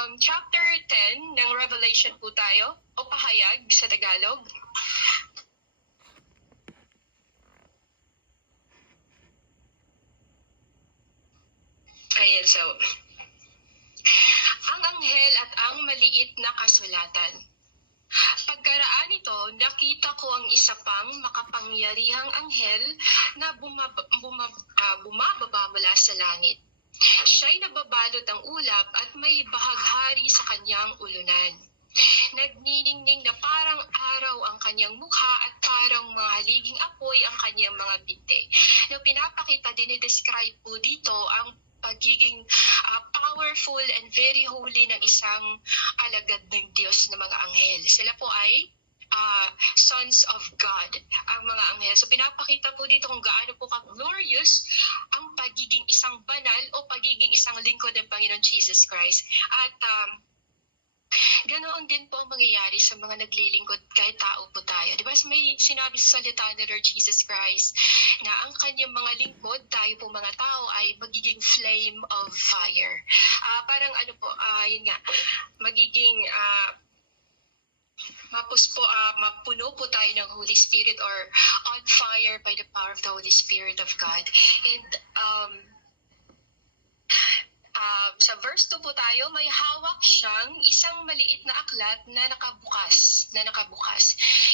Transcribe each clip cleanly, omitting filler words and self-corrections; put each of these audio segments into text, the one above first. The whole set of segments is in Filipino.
Chapter 10 ng Revelation po tayo, o pahayag sa Tagalog. Ayan, so, ang anghel at ang maliit na kasulatan. Pagkaraan nito, nakita ko ang isa pang makapangyarihang anghel na bumababa mula sa langit. Siya'y nababalot ng ulap at may bahaghari sa kanyang ulunan. Nagniningning na parang araw ang kanyang mukha at parang mga haliging apoy ang kanyang mga binti. No, pinapakita, dinidescribe po dito ang pagiging powerful and very holy ng isang alagad ng Diyos na mga anghel. Sila po ay sons of God, ang mga anghel. So pinapakita po dito kung gaano po ka-glorious ang pagiging isang banal o pagiging isang lingkod ng Panginoon Jesus Christ. At ganoon din po ang mangyayari sa mga naglilingkod kahit tao po tayo. Diba may sinabi sa salita ni Lord Jesus Christ na ang kanyang mga lingkod, tayo po mga tao ay magiging flame of fire. Parang yun nga, magiging mapuno po tayo ng Holy Spirit or on fire by the power of the Holy Spirit of God. And sa verse 2 po tayo, may hawak siyang isang maliit na aklat na nakabukas.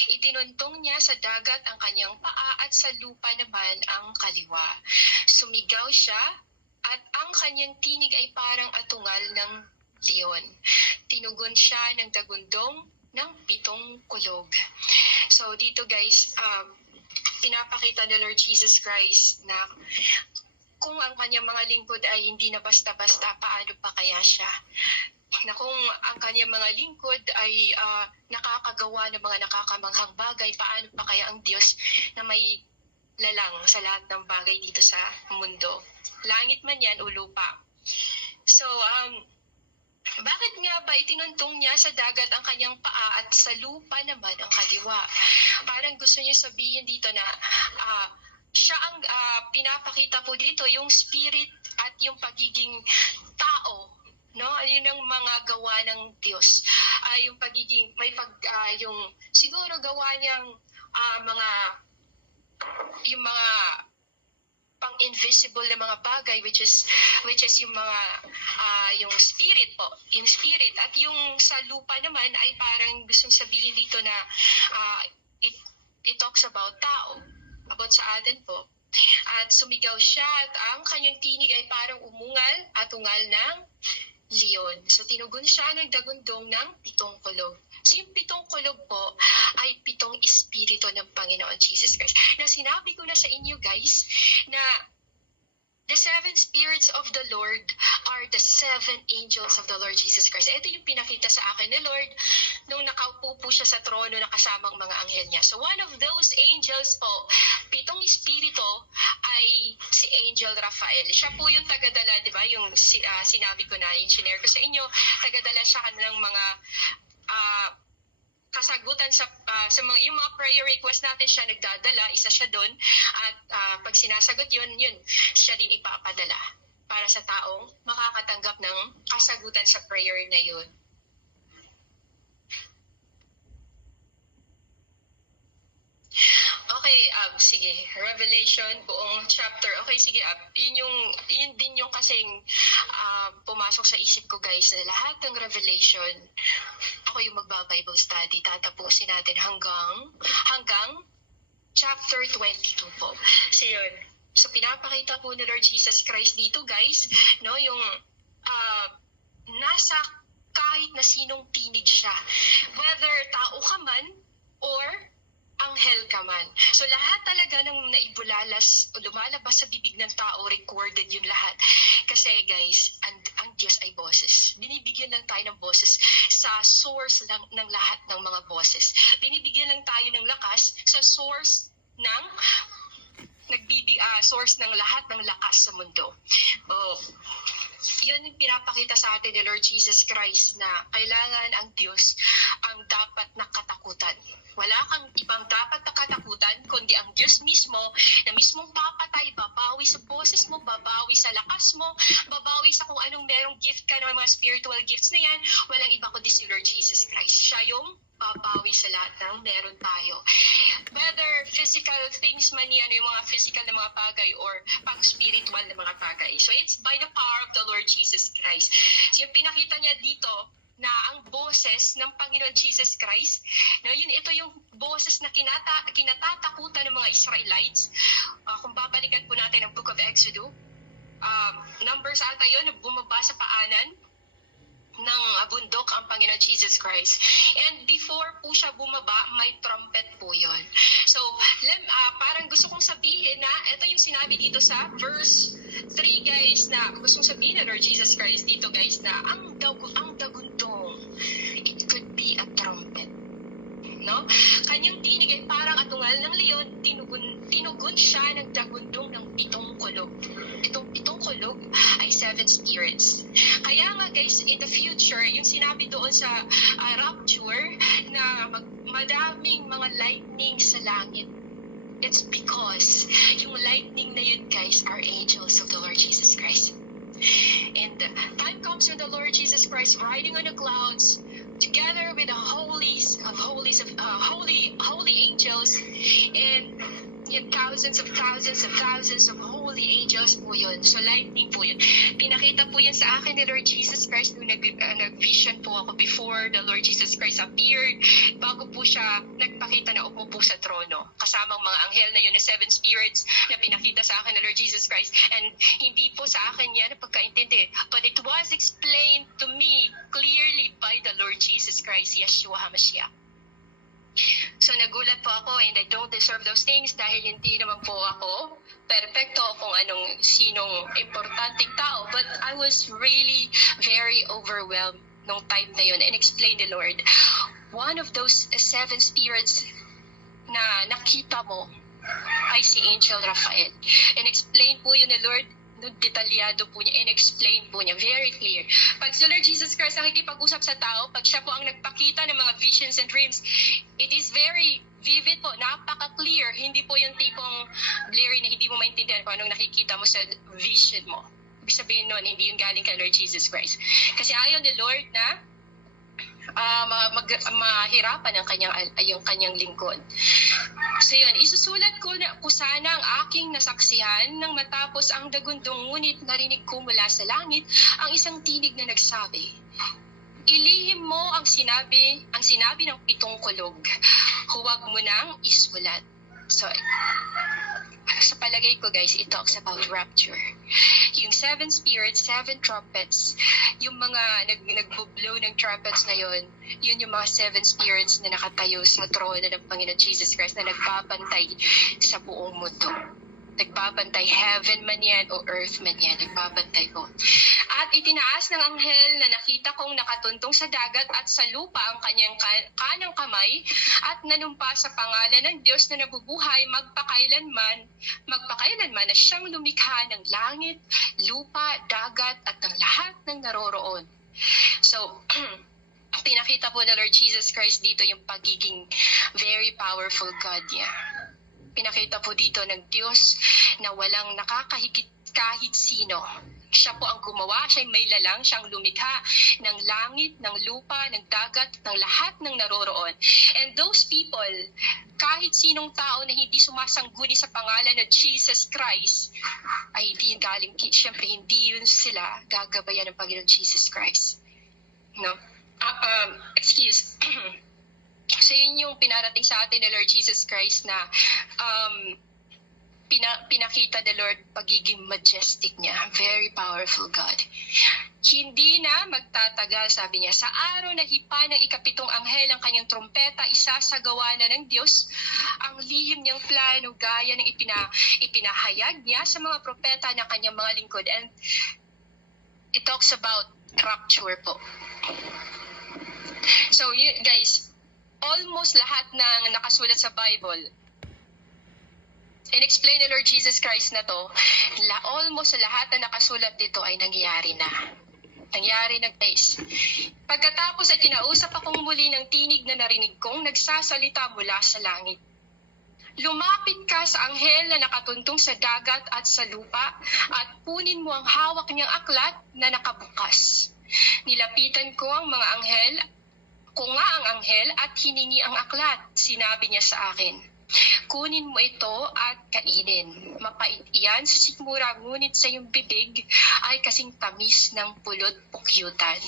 Itinuntong niya sa dagat ang kanyang paa at sa lupa naman ang kaliwa. Sumigaw siya at ang kanyang tinig ay parang atungal ng leon. Tinugon siya ng dagundong ng 7 kulog. So dito guys, pinapakita ni Lord Jesus Christ na kung ang kanyang mga lingkod ay hindi na basta-basta, paano pa kaya siya? Na kung ang kanyang mga lingkod ay nakakagawa ng mga nakakamanghang bagay, paano pa kaya ang Diyos na may lalang sa lahat ng bagay dito sa mundo? Langit man yan o lupa. So, bakit nga ba itinuntong niya sa dagat ang kanyang paa at sa lupa naman ang kaliwa? Parang gusto niya sabihin dito na siya ang pinapakita po dito, yung spirit at yung pagiging tao, no? Yun ang mga gawa ng Diyos. Yung pagiging, yung siguro gawa niyang yung mga pang-invisible na mga bagay, which is yung mga, yung spirit po, yung spirit. At yung sa lupa naman ay parang gustong sabihin dito na it talks about tao, about sa atin po. At sumigaw siya at ang kanyang tinig ay parang atungal ng leon. So tinugon siya ng dagundong ng 7 kulog. So yung 7 kulog po ay 7 espiritu ng Panginoon Jesus Christ. Na sinabi ko na sa inyo guys na the 7 spirits of the Lord are the 7 angels of the Lord Jesus Christ. Ito yung pinakita sa akin ni Lord nung nakaupo po siya sa trono na kasamang mga anghel niya. So one of those angels po, 7 espiritu ay si Angel Raphael. Siya po yung tagadala, di ba? Yung sinabi ko na, yung shinare ko sa inyo, tagadala siya ng mga kasagutan sa mga, yung mga prayer request natin, siya nagdadala, isa siya doon, at pag sinasagot yun, siya din ipapadala para sa taong makakatanggap ng kasagutan sa prayer na yun. Okay, sige, Revelation, buong chapter. Okay, sige, yun din yung kasing pumasok sa isip ko guys, na lahat ng Revelation, ako yung magba-Bible study, tatapusin natin hanggang chapter 22 po. So yun, so pinapakita po ni Lord Jesus Christ dito guys, no, yung nasa kahit na sinong tinig siya, whether tao ka man or anghel ka man. So lahat talaga ng naibulalas o lumalabas sa bibig ng tao, recorded yun lahat. Kasi guys, ang Diyos ay boses. Binibigyan lang tayo ng boses sa source ng lahat ng mga boses. Binibigyan lang tayo ng lakas sa source ng source ng lahat ng lakas sa mundo. Yun yung pinapakita sa atin ni Lord Jesus Christ na kailangan ang Diyos ang dapat na katakutan. Wala kang ibang dapat na katakutan kundi ang Diyos mismo na mismong papatay, babawi sa boses mo, babawi sa lakas mo, babawi sa kung anong merong gift ka ng mga spiritual gifts na yan. Walang iba kundi si Lord Jesus Christ. Siya yung babawi sa lahat ng meron tayo. Whether physical things man yan, yung mga physical na mga bagay or pang-spiritual na mga bagay. So it's by the power of the Lord Jesus Christ. So yung pinakita niya dito, na ang boses ng Panginoon Jesus Christ, no, ito yung boses na kinatatakutan ng mga Israelites. Kung babalikan po natin ang Book of Exodus, Numbers ata yun, na bumaba sa paanan ng bundok ang Panginoon Jesus Christ. And before po siya bumaba, may trumpet po yun. So, parang gusto kong sabihin na ito yung sinabi dito sa verse 3, guys, na gusto kong sabihin na Lord Jesus Christ dito, guys, na ang dagundong, it could be a trumpet. No? Kanyang tinig ay parang atungal ng leon, tinugon siya ng dagundong ng 7 kulog. Itong 7 kulog ay 7 spirits. Kaya nga, guys, in the future, yung sinabi doon sa rapture na madaming mga lightning sa langit, it's because yung lightning na yun, guys, are angels of the Lord Jesus Christ. And time comes when the Lord Jesus Christ riding on the clouds together with the holy angels, and yun, thousands of holy angels po yun. So lightning po yun. Pinakita po yan sa akin ni Lord Jesus Christ nung nag-vision po ako before the Lord Jesus Christ appeared, bago po siya nagpakita na upo po sa trono. Kasamang mga anghel na yun, na 7 spirits na pinakita sa akin ni Lord Jesus Christ. And hindi po sa akin yan na pagkaintindi, but it was explained to me clearly by the Lord Jesus Christ, Yeshua HaMashiach. So nagulat po ako, and I don't deserve those things dahil hindi naman po ako perfecto kung sinong importanteng tao. But I was really very overwhelmed nung time na yun, and explained the Lord, one of those 7 spirits na nakita mo ay si Angel Raphael. And explain po yun ni Lord, detalyado po niya, and explain po niya, very clear. Pag si Lord Jesus Christ nakikipag-usap sa tao, pag siya po ang nagpakita ng mga visions and dreams, it is very vivid po, napaka-clear. Hindi po yung tipong blurry na hindi mo maintindihan kung anong nakikita mo sa vision mo. Ibig sabihin nun, hindi yung galing kay Lord Jesus Christ. Kasi ayaw ni Lord na mahirapan yung kanyang lingkod. So yun, isusulat ko sana ang aking nasaksihan nang matapos ang dagundong, ngunit narinig ko mula sa langit ang isang tinig na nagsabi, ilihim mo ang sinabi ng 7 kulog, huwag mo nang isulat. So, sa palagay ko, guys, it talks about rapture. Yung 7 spirits, 7 trumpets, yung mga nagbublow ng trumpets na yun yung mga 7 spirits na nakatayo sa trono ng Panginoon Jesus Christ na nagbabantay sa buong mundo. Nagbabantay, heaven man yan o earth man yan, nagbabantay ko. At itinaas ng anghel na nakita kong nakatuntong sa dagat at sa lupa ang kanyang kanang kamay at nanumpa sa pangalan ng Diyos na nabubuhay magpakailanman na siyang lumikha ng langit, lupa, dagat at ng lahat ng naroroon. So, pinakita po na Lord Jesus Christ dito yung pagiging very powerful God niya. Pinakita po dito ng Diyos na walang nakakahigit kahit sino. Siya po ang gumawa, siya may lalang, siyang lumikha ng langit, ng lupa, ng dagat, ng lahat ng naroroon. And those people, kahit sinong tao na hindi sumasangguni sa pangalan ng Jesus Christ, ay hindi galing, siyempre hindi yun sila gagabayan ng Panginoon Jesus Christ. No? Excuse. So yun yung pinarating sa atin ni Lord Jesus Christ na pinakita ni Lord pagiging majestic niya. Very powerful God. Hindi na magtatagal, sabi niya, sa araw na hipa ng 7 anghel ang kanyang trompeta, isasagawa na ng Diyos ang lihim niyang plano gaya ng ipinahayag niya sa mga propeta ng kanyang mga lingkod. And it talks about rapture po. So guys, almost lahat ng nakasulat sa Bible, in-explain ni Lord Jesus Christ na to, almost lahat na nakasulat dito ay nangyayari na. Nangyayari na, guys. Pagkatapos ay kinausap akong muli ng tinig na narinig kong nagsasalita mula sa langit. Lumapit ka sa anghel na nakatuntong sa dagat at sa lupa at kunin mo ang hawak niyang aklat na nakabukas. Nilapitan ko ang mga anghel, ang anghel at hiningi ang aklat. Sinabi niya sa akin, kunin mo ito at kainin. Mapait iyan sa sikmura, ngunit sa iyong bibig ay kasing tamis ng pulot pukyutan.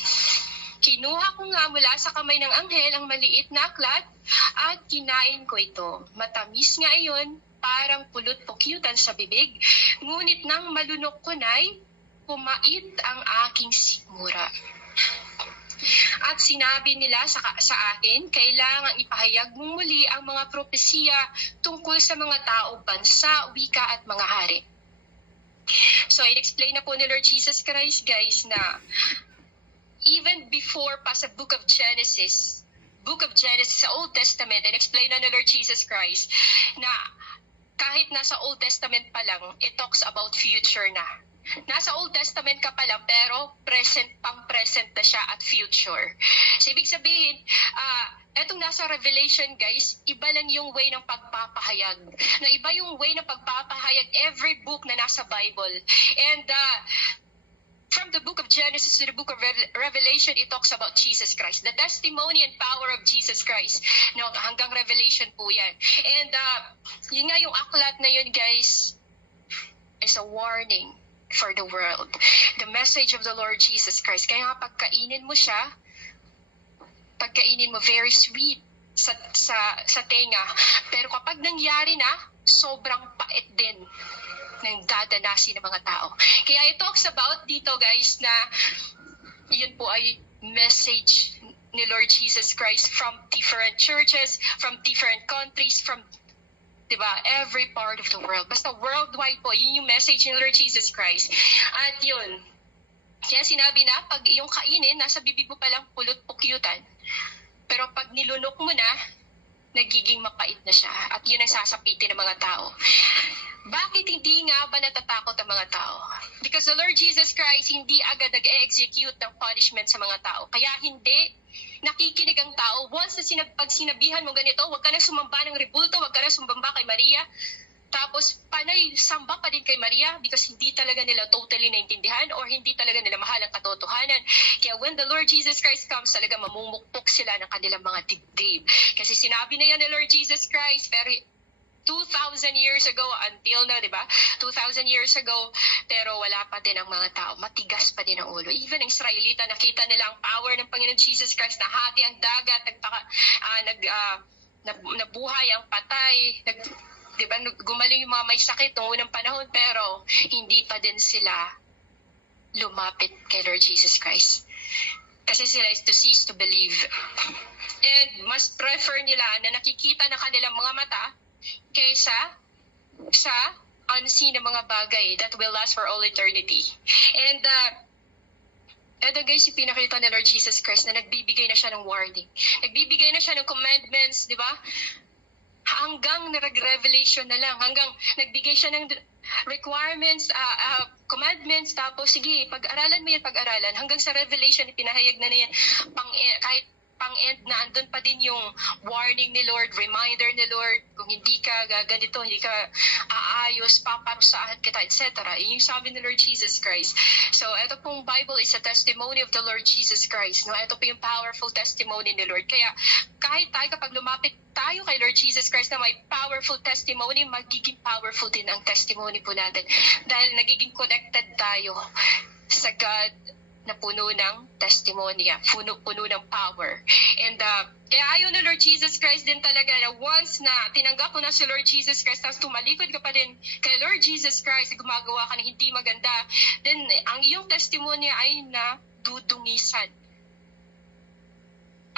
Kinuha ko nga mula sa kamay ng anghel ang maliit na aklat at kinain ko ito. Matamis nga iyon, parang pulot pukyutan sa bibig, ngunit nang malunok ko na'y pumait ang aking sikmura. At sinabi nila sa akin, kailangang ipahayag mong muli ang mga propesiya tungkol sa mga tao, bansa, wika at mga hari. So, in-explain na po ni Lord Jesus Christ, guys, na even before pa sa Book of Genesis, sa Old Testament, and explain na ni Lord Jesus Christ na kahit nasa Old Testament pa lang, it talks about future na. Nasa Old Testament ka pa lang, pero pang-present na siya at future. So, ibig sabihin, etong nasa Revelation, guys, iba lang yung way ng pagpapahayag. Na iba yung way ng pagpapahayag every book na nasa Bible. And from the book of Genesis to the book of Revelation, it talks about Jesus Christ. The testimony and power of Jesus Christ. No, hanggang Revelation po yan. And yun nga yung aklat na yun, guys, is a warning for the world. The message of the Lord Jesus Christ. Kaya nga pagkainin mo siya, very sweet sa tenga. Pero kapag nangyari na, sobrang pait din ng dadanasin ng mga tao. Kaya it talks about dito, guys, na yun po ay message ni Lord Jesus Christ from different churches, from different countries, from, diba, every part of the world. Basta worldwide po, yun yung message ni Lord Jesus Christ. At yun, kaya sinabi na, pag yung kainin, nasa bibig mo palang pulot pukyutan. Pero pag nilunok mo na, nagiging mapait na siya. At yun ang sasapitin ng mga tao. Bakit hindi nga ba natatakot ang mga tao? Because the Lord Jesus Christ hindi agad nag-execute ng punishment sa mga tao. Kaya hindi nakikinig ang tao. Once na pag sinabihan mo ganito, huwag ka na sumamba ng rebulto, huwag ka na sumamba kay Maria. Tapos, panay, samba pa din kay Maria because hindi talaga nila totally naintindihan or hindi talaga nila mahal ang katotohanan. Kaya when the Lord Jesus Christ comes, talaga mamumukpok sila ng kanilang mga dibdib. Kasi sinabi na yan ni Lord Jesus Christ, pero 2,000 years ago until now, di ba? 2,000 years ago, pero wala pa din ang mga tao. Matigas pa din ang ulo. Even ang Israelita, nakita nila ang power ng Panginoon Jesus Christ, nahati ang dagat, nabuhay ang patay, diba, gumaling yung mga may sakit noong unang panahon, pero hindi pa din sila lumapit kay Lord Jesus Christ. Kasi sila is to cease to believe. And mas prefer nila na nakikita na kanilang mga mata kaysa sa unseen na mga bagay that will last for all eternity. And eto guys, yung pinakita ni Lord Jesus Christ na nagbibigay na siya ng warning. Nagbibigay na siya ng commandments, di ba? Hanggang nag-revelation na lang, hanggang nagbigay siya ng requirements, commandments, tapos sige, pag-aralan mo yan, pag-aralan. Hanggang sa revelation, ipinahayag na yan, kahit pang-end na andun pa din yung warning ni Lord, reminder ni Lord, kung hindi ka ganito, hindi ka aayos, paparusahan kita, etc. Yung sabi ni Lord Jesus Christ. So, ito pong Bible is a testimony of the Lord Jesus Christ. No? Ito po yung powerful testimony ni Lord. Kaya, kahit tayo kapag lumapit tayo kay Lord Jesus Christ na may powerful testimony, magiging powerful din ang testimony po natin. Dahil nagiging connected tayo sa God na puno ng testimony, puno ng power. And kaya ayaw na Lord Jesus Christ din talaga na once na tinanggap mo na si Lord Jesus Christ, tapos tumalikod ka pa din kay Lord Jesus Christ, gumagawa ka na hindi maganda, then ang iyong testimony ay nadudungisan.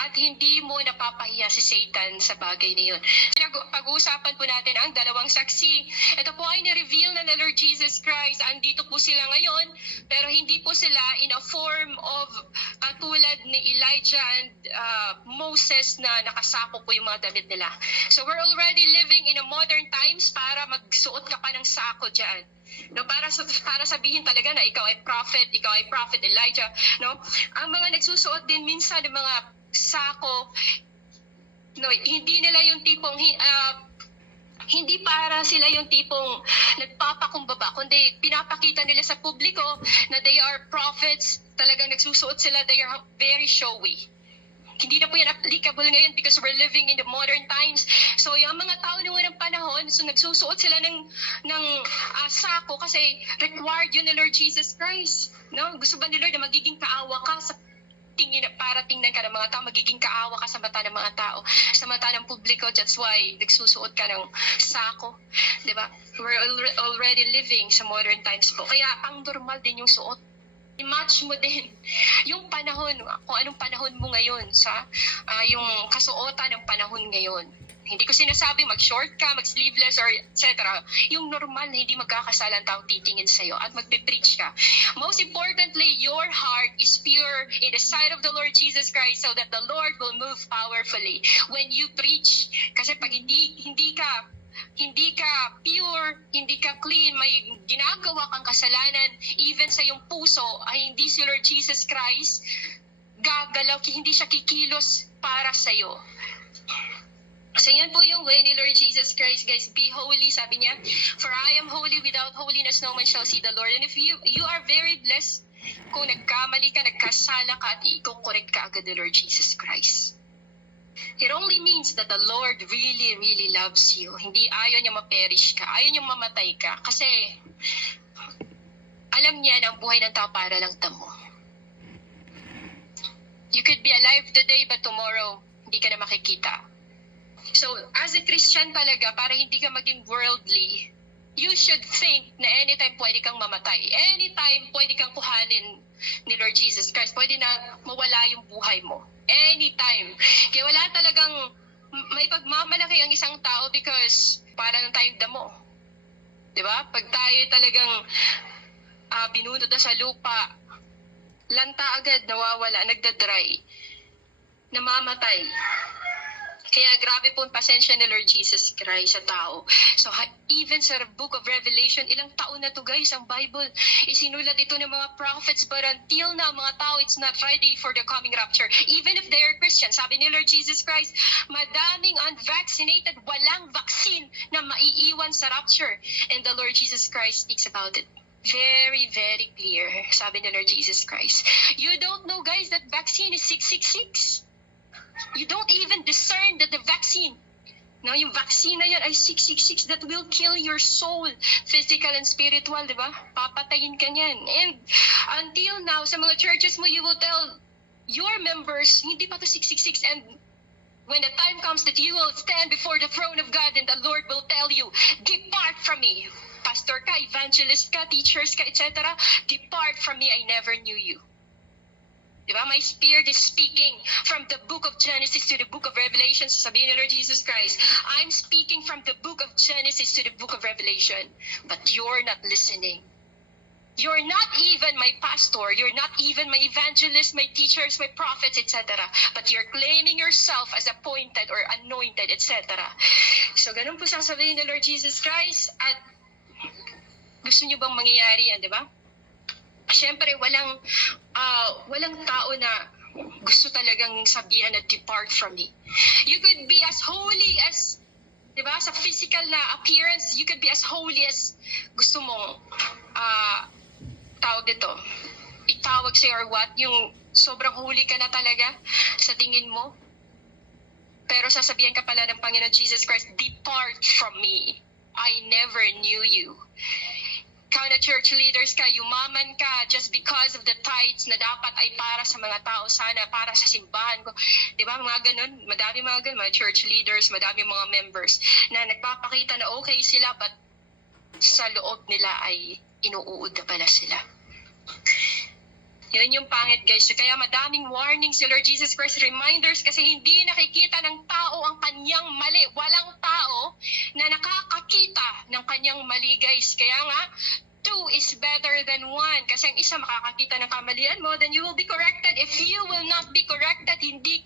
At hindi mo napapahiya si Satan sa bagay na yun. Pag-uusapan po natin ang dalawang saksi. Ito po ay na-reveal na Lord Jesus Christ. Andito po sila ngayon, pero hindi po sila in a form of katulad ni Elijah and Moses na nakasako po yung mga damit nila. So we're already living in a modern times para magsuot ka pa ng sako dyan. No, para sabihin talaga na ikaw ay prophet Elijah, no? Ang mga nagsusuot din minsan ng mga sako, no, hindi nila yung tipong hindi para sila yung tipong nagpapakumbaba, kundi pinapakita nila sa publiko na they are prophets, talagang nagsusuot sila, they are very showy. Hindi na po yan applicable ngayon because we're living in the modern times. So yung mga tao noong unang panahon, so nagsusuot sila ng sako kasi required yun ni Lord Jesus Christ. No? Gusto ba ni Lord na magiging kaawa ka sa para tingnan ka ng mga tao, magiging kaawa ka sa mata ng mga tao, sa mata ng publiko. That's why nagsusuot ka ng sako. Diba? We're already living sa modern times po. Kaya ang normal din yung suot. I-match mo din yung panahon, kung anong panahon mo ngayon sa yung kasuotan ng panahon ngayon. Hindi ko sinasabing mag-short ka, mag-sleeveless, or etc. Yung normal na hindi magkakasalang taong titingin sa'yo at magpipreach ka. Most importantly, your heart is pure in the sight of the Lord Jesus Christ so that the Lord will move powerfully when you preach. Kasi pag hindi ka pure, hindi ka clean, may ginagawa kang kasalanan, even sa iyong puso, ay hindi si Lord Jesus Christ gagalaw, hindi siya kikilos para sa iyo. So yan po yung way ni Lord Jesus Christ, guys. Be holy, sabi niya. For I am holy, without holiness no man shall see the Lord. And if you are very blessed kung nagkamali ka, nagkasala ka, at i-correct ka agad ni Lord Jesus Christ. It only means that the Lord really, really loves you. Hindi ayaw niya ma-perish ka, ayaw niya mamatay ka. Kasi alam niya na ang buhay ng tao para lang tamo. You could be alive today, but tomorrow, hindi ka na makikita. So, as a Christian talaga, para hindi ka maging worldly, you should think na anytime pwede kang mamatay. Anytime pwede kang kuhanin ni Lord Jesus Christ. Pwede na mawala yung buhay mo. Anytime. Kaya wala talagang may pagmamalaki ang isang tao because para lang tayong damo. Diba? Pag tayo talagang binunod na sa lupa, lanta agad, nawawala, nagdadry, namamatay. Kaya grabe po ang pasensya ni Lord Jesus Christ sa tao. So even sa book of Revelation, ilang taon na to guys, ang Bible, isinulat ito ng mga prophets, but until now, mga tao, it's not ready for the coming rapture. Even if they are Christians, sabi ni Lord Jesus Christ, madaming unvaccinated, walang vaccine na maiiwan sa rapture. And the Lord Jesus Christ speaks about it. Very, very clear, sabi ni Lord Jesus Christ. You don't know guys that vaccine is 666. You don't even discern that the vaccine, no, yung vaccine na yan ay 666 that will kill your soul, physical and spiritual, di ba? Papatayin ka niyan. And until now, sa mga churches mo, you will tell your members, hindi pa to 666, and when the time comes that you will stand before the throne of God and the Lord will tell you, depart from me. Pastor ka, evangelist ka, teachers ka, etc. Depart from me, I never knew you. Diba? My spirit is speaking from the book of Genesis to the book of Revelation. Sabihin ni Lord Jesus Christ, I'm speaking from the book of Genesis to the book of Revelation, but you're not listening. You're not even my pastor. You're not even my evangelist, my teachers, my prophets, etc. But you're claiming yourself as appointed or anointed, etc. So, ganun po sasabihin ni Lord Jesus Christ. At gusto niyo bang mangyayari yan, di ba? Siyempre, walang tao na gusto talagang sabihan na depart from me. You could be as holy as, di ba, sa physical na appearance, you could be as holy as gusto mong tawag dito, itawag sa'yo or what, yung sobrang holy ka na talaga sa tingin mo. Pero sasabihan ka pala ng Panginoon Jesus Christ, depart from me. I never knew you. Ikaw na church leaders ka, yumaman ka just because of the tithes na dapat ay para sa mga tao, sana para sa simbahan ko. Diba, mga ganun, madami mga ganun, mga church leaders, madami mga members na nagpapakita na okay sila, but sa loob nila ay inuud na pala sila. Yun yung pangit guys. So, kaya madaming warnings si Lord Jesus Christ, reminders, kasi hindi nakikita ng tao ang kanyang mali. Walang tao na nakakakita ng kanyang mali guys. Kaya nga, 2 is better than 1. Kasi ang isa makakakita ng kamalian mo, then you will be corrected. If you will not be corrected, hindi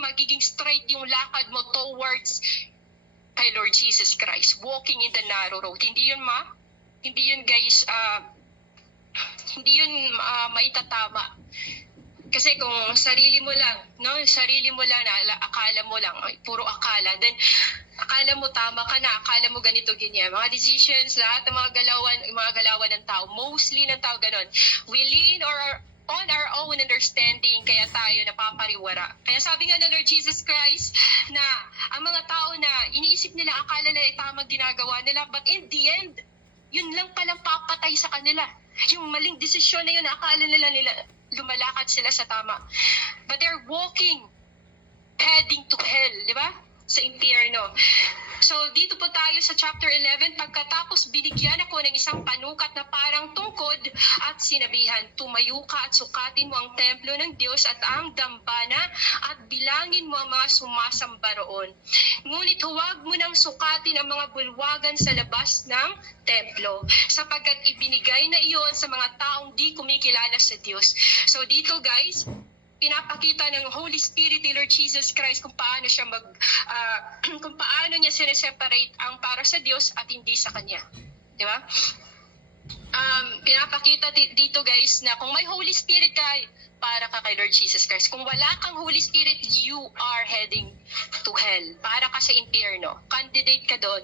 magiging straight yung lakad mo towards kay Lord Jesus Christ. Walking in the narrow road. Hindi yun hindi yun guys, hindi yun maitatama. Kasi kung sarili mo lang, no, sarili mo lang na akala mo lang, ay, puro akala, then akala mo tama ka na, akala mo ganito ganyan. Mga decisions, lahat ng mga galawan ng tao, mostly ng tao ganon. We lean on our own understanding, kaya tayo napapariwara. Kaya sabi nga ng Lord Jesus Christ na ang mga tao na iniisip nila, akala nila tamang ginagawa nila, but in the end, yun lang palang papatay sa kanila. Yung maling desisyon na yun, akala nila lumalakad sila sa tama. But they're walking, heading to hell, di ba? Sa impyerno. So, dito po tayo sa chapter 11. Pagkatapos, binigyan ako ng isang panukat na parang tungkod at sinabihan, tumayo ka at sukatin mo ang templo ng Diyos at ang dambana at bilangin mo ang mga sumasamba roon. Ngunit huwag mo nang sukatin ang mga bulwagan sa labas ng templo, sapagkat ibinigay na iyon sa mga taong di kumikilala sa Diyos. So dito guys, pinapakita ng Holy Spirit ni Lord Jesus Christ kung paano siya kung paano niya sineseparate ang para sa Diyos at hindi sa Kanya. Di ba? Pinapakita dito guys na kung may Holy Spirit ka, para ka kay Lord Jesus Christ. Kung wala kang Holy Spirit, you are heading to hell. Para ka sa impyerno. Candidate ka doon.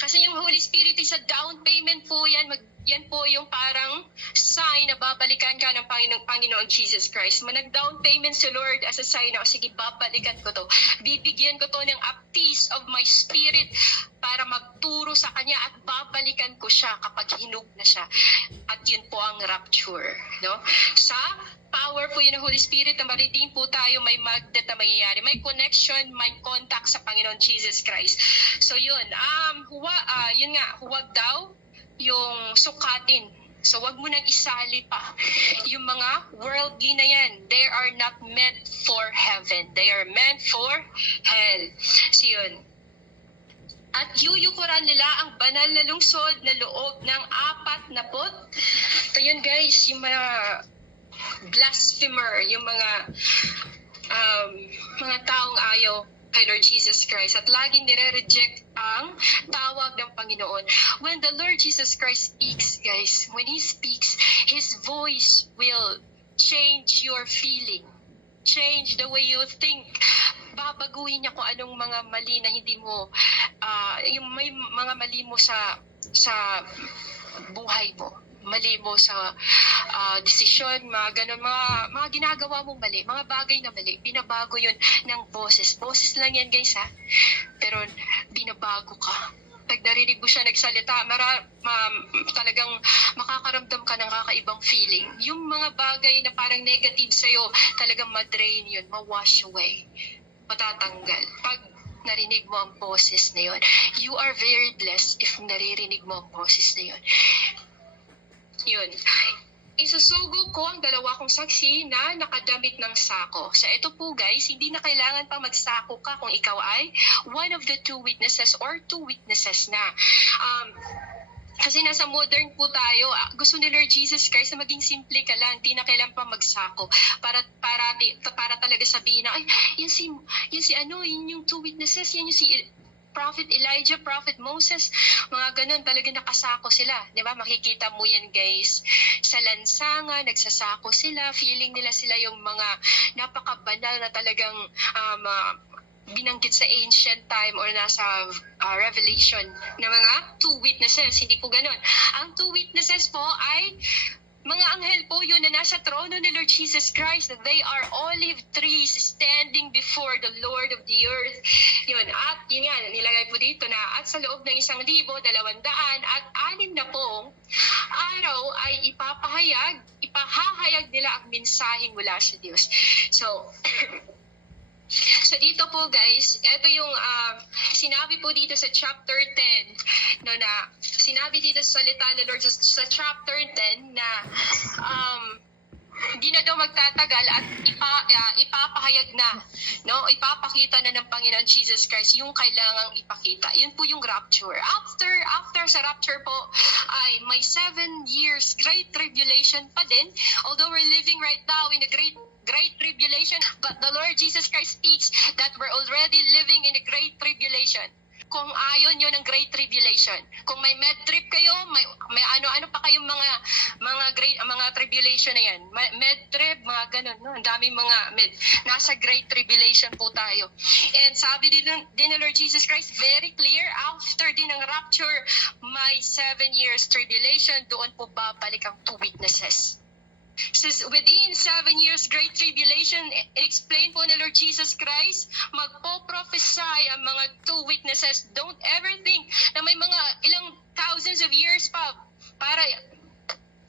Kasi yung Holy Spirit is a down payment po yan. Yan po yung parang sign na babalikan ka ng Panginoon Jesus Christ. Manag-down payment si Lord as a sign na, sige, babalikan ko to. Bibigyan ko to ng a piece of my spirit para magturo sa Kanya at babalikan ko siya kapag hinug na siya. At yun po ang rapture. No? Sa power po yun ng Holy Spirit na mariting po tayo, may magnet na mangyayari. May connection, may contact sa Panginoon Jesus Christ. So yun, yun nga, huwag daw yung sukatin. So wag mo nang isali pa yung mga worldly na yan. They are not meant for heaven. They are meant for hell. So yun. At yuyukuran nila ang banal na lungsod na loob ng 40. So yun guys, yung mga blasphemer, yung mga taong ayaw kay Lord Jesus Christ at laging nire-reject ang tawag ng Panginoon. When the Lord Jesus Christ speaks, guys, when He speaks, His voice will change your feeling, change the way you think. Babaguhin niya kung anong mga mali na hindi mo, yung may mga mali mo sa buhay mo. Mali mo sa desisyon, mga ganun, mga ginagawa mong mali, mga bagay na mali, binabago yun ng boses. Boses lang yan guys ha, pero binabago ka. Pag narinig mo siya nagsalita, talagang makakaramdam ka ng kakaibang feeling. Yung mga bagay na parang negative sa'yo, talagang madrain yun, mawash away, matatanggal. Pag narinig mo ang boses na yun, you are very blessed if naririnig mo ang boses na yun. Yun. Isusugo ko ang dalawa kong saksi na nakadamit ng sako. Sa ito po guys, hindi na kailangan pang magsako ka kung ikaw ay one of the two witnesses or two witnesses na. Kasi nasa modern po tayo, gusto ni Lord Jesus Christ na maging simple ka lang, hindi na kailangan pa magsako para talaga sabihin na, ay, yun yung two witnesses, yun yung si Prophet Elijah, Prophet Moses, mga ganun, talaga nakasako sila. Di ba? Makikita mo yan guys. Sa lansangan, nagsasako sila, feeling nila sila yung mga napakabanal na talagang binanggit sa ancient time or nasa Revelation na mga two witnesses. Hindi po ganun. Ang two witnesses po ay mga anghel po yun na nasa trono ni Lord Jesus Christ. They are olive trees standing before the Lord of the earth. Yun. At yun nga, nilagay po dito na at sa loob ng 1,200 at 6 na pong araw ay ipahahayag nila ang mensahe mula sa Diyos. So dito po guys, ito yung sinabi po dito sa chapter 10 na sinabi dito sa salita ni Lord sa chapter 10 na hindi na daw magtatagal at ipapahayag na, no? Ipapakita na ng Panginoon Jesus Christ yung kailangang ipakita. Yun po yung rapture. After sa rapture po ay may 7 years great tribulation pa din. Although we're living right now in a great tribulation, but the Lord Jesus Christ speaks that we're already living in a great tribulation. Kung ayaw nyo ng Great Tribulation, kung may med trip kayo, may ano-ano pa kayong mga tribulation na yan. Med trip, mga ganun, no? Ang daming mga nasa Great Tribulation po tayo. And sabi din ni Lord Jesus Christ, very clear, after din ng rapture, may 7 years tribulation, doon po babalik ang two witnesses. Says within 7 years Great Tribulation, explain po ni Lord Jesus Christ, magpo-prophesy ang mga two witnesses. Don't ever think na may mga ilang thousands of years pa para,